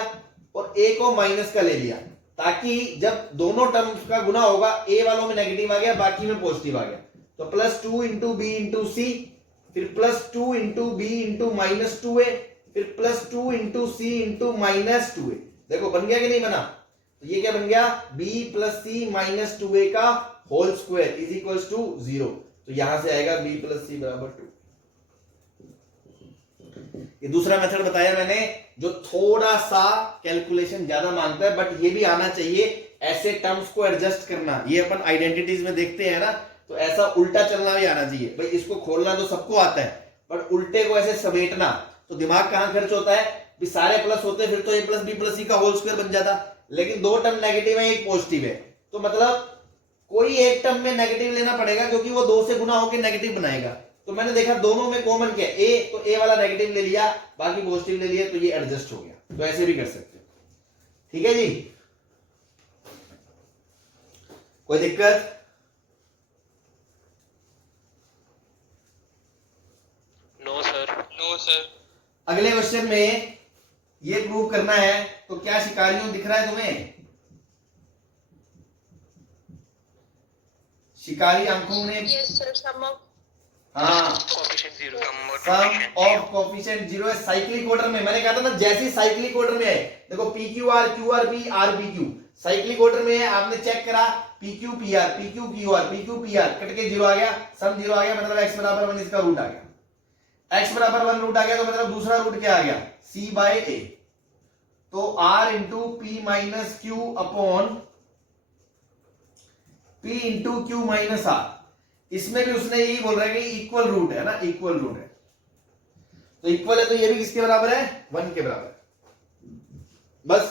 और a को माइनस का ले लिया, ताकि जब दोनों टर्म्स का गुना होगा a वालों में नेगेटिव आ गया, बाकी में पॉजिटिव आ गया। तो plus 2 into B into C, फिर plus 2 into B into minus 2a, फिर plus 2 into C into minus 2a। देखो बन गया कि नहीं बना? तो ये क्या बन गया, b प्लस सी माइनस 2a का whole square is equal to 0। तो यहां से आएगा b प्लस सी बराबर 2। ये दूसरा मेथड बताया मैंने, जो थोड़ा सा कैलकुलेशन ज्यादा मांगता है, बट ये भी आना चाहिए ऐसे टर्म्स को एडजस्ट करना। ये अपन आइडेंटिटीज में देखते हैं ना, तो ऐसा उल्टा चलना भी आना चाहिए। भाई इसको खोलना तो सबको आता है, पर उल्टे को ऐसे समेटना, तो दिमाग कहां खर्च होता है? भी सारे प्लस होते फिर तो a plus B plus c का होल स्क्वायर बन जाता, लेकिन दो टर्म नेगेटिव है, एक पॉजिटिव है, तो मतलब कोई एक टर्म में नेगेटिव लेना पड़ेगा, क्योंकि वो 2 से गुना होकर नेगेटिव बनाएगा। तो मैंने देखा दोनों में कॉमन क्या है, a, तो a वाला नेगेटिव ले लिया, बाकी पॉजिटिव ले लिया, तो ये एडजस्ट हो गया। तो ऐसे भी कर सकते हो, ठीक है जी, कोई दिक्कत? No sir, no sir. अगले क्वेश्चन में ये प्रूव करना है, तो क्या शिकारियों दिख रहा है तुम्हें? शिकारी आंखों ने, यस सर, सम ऑफ हाँ, कोएफिशिएंट 0, सम ऑफ कोएफिशिएंट 0 है साइक्लिक ऑर्डर में। मैंने कहा था ना, जैसे साइक्लिक ऑर्डर में है, देखो P q are, Q R P, R P Q, cyclic order में है। आपने चेक करा P Q P R, P Q Q R, P Q P R, cut के 0 आ गया, सम 0 आ गया, मतलब x बराबर 1 इसका रूट आ गया। x बराबर 1 रूट आ गया, तो मतलब दूसरा रूट क्या आ गया, c बाय a। तो r into p minus q upon p into q minus r. इसमें भी उसने यही बोल रहा है कि इक्वल रूट है ना, इक्वल रूट है, तो इक्वल है, तो ये भी किसके बराबर है, 1 के बराबर। बस,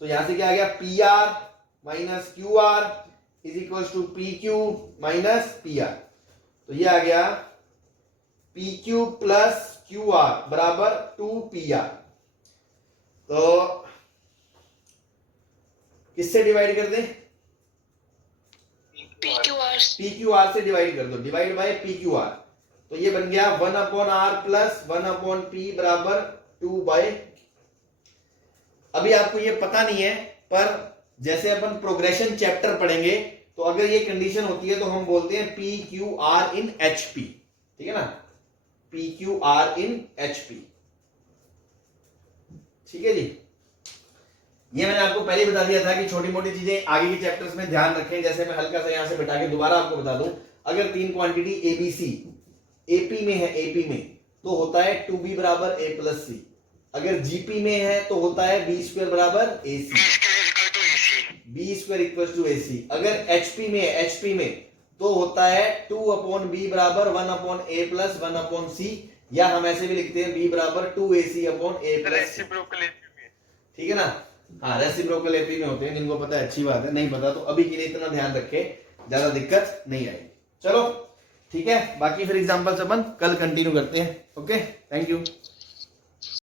तो यहां से क्या आ गया, p r minus q r is equal to p q minus p r. तो ये आ गया p q plus q r बराबर 2 पी आर। तो किससे डिवाइड कर दें, पी क्यू आर से डिवाइड कर दो, divide by p q r. तो ये बन गया 1 upon r plus 1 upon p बराबर 2 बाय। अभी आपको ये पता नहीं है, पर जैसे अपन प्रोग्रेशन चैप्टर पढ़ेंगे तो अगर ये कंडीशन होती है तो हम बोलते हैं p q r in H P, ठीक है ना, p q r in H P, ठीक है जी। ये मैंने आपको पहले बता दिया था कि छोटी मोटी चीजें आगे के चैप्टर्स में ध्यान रखें। जैसे मैं हल्का सा यहां से बिठा के दोबारा आपको बता दूं, अगर तीन क्वांटिटी एबीसी एपी में है, एपी में तो होता है 2b बराबर a प्लस सी, अगर जीपी में है तो होता है बी स्क्वायर बराबर ए सी, बी स्क्वायर इक्वल टू ए सी। अगर एचपी में है, एचपी में तो होता है 2/b बराबर 1/a प्लस 1/c, या हम ऐसे भी लिखते हैं b बराबर 2ac/a प्लस, ठीक है ना। हाँ, रेसिप्रोकल एपी में होते हैं, जिनको पता है अच्छी बात है, नहीं पता तो अभी के लिए इतना ध्यान रखें, ज्यादा दिक्कत नहीं आएगी। चलो ठीक है, बाकी फिर एग्जांपल्स अपन कल कंटिन्यू करते हैं। Okay, thank you.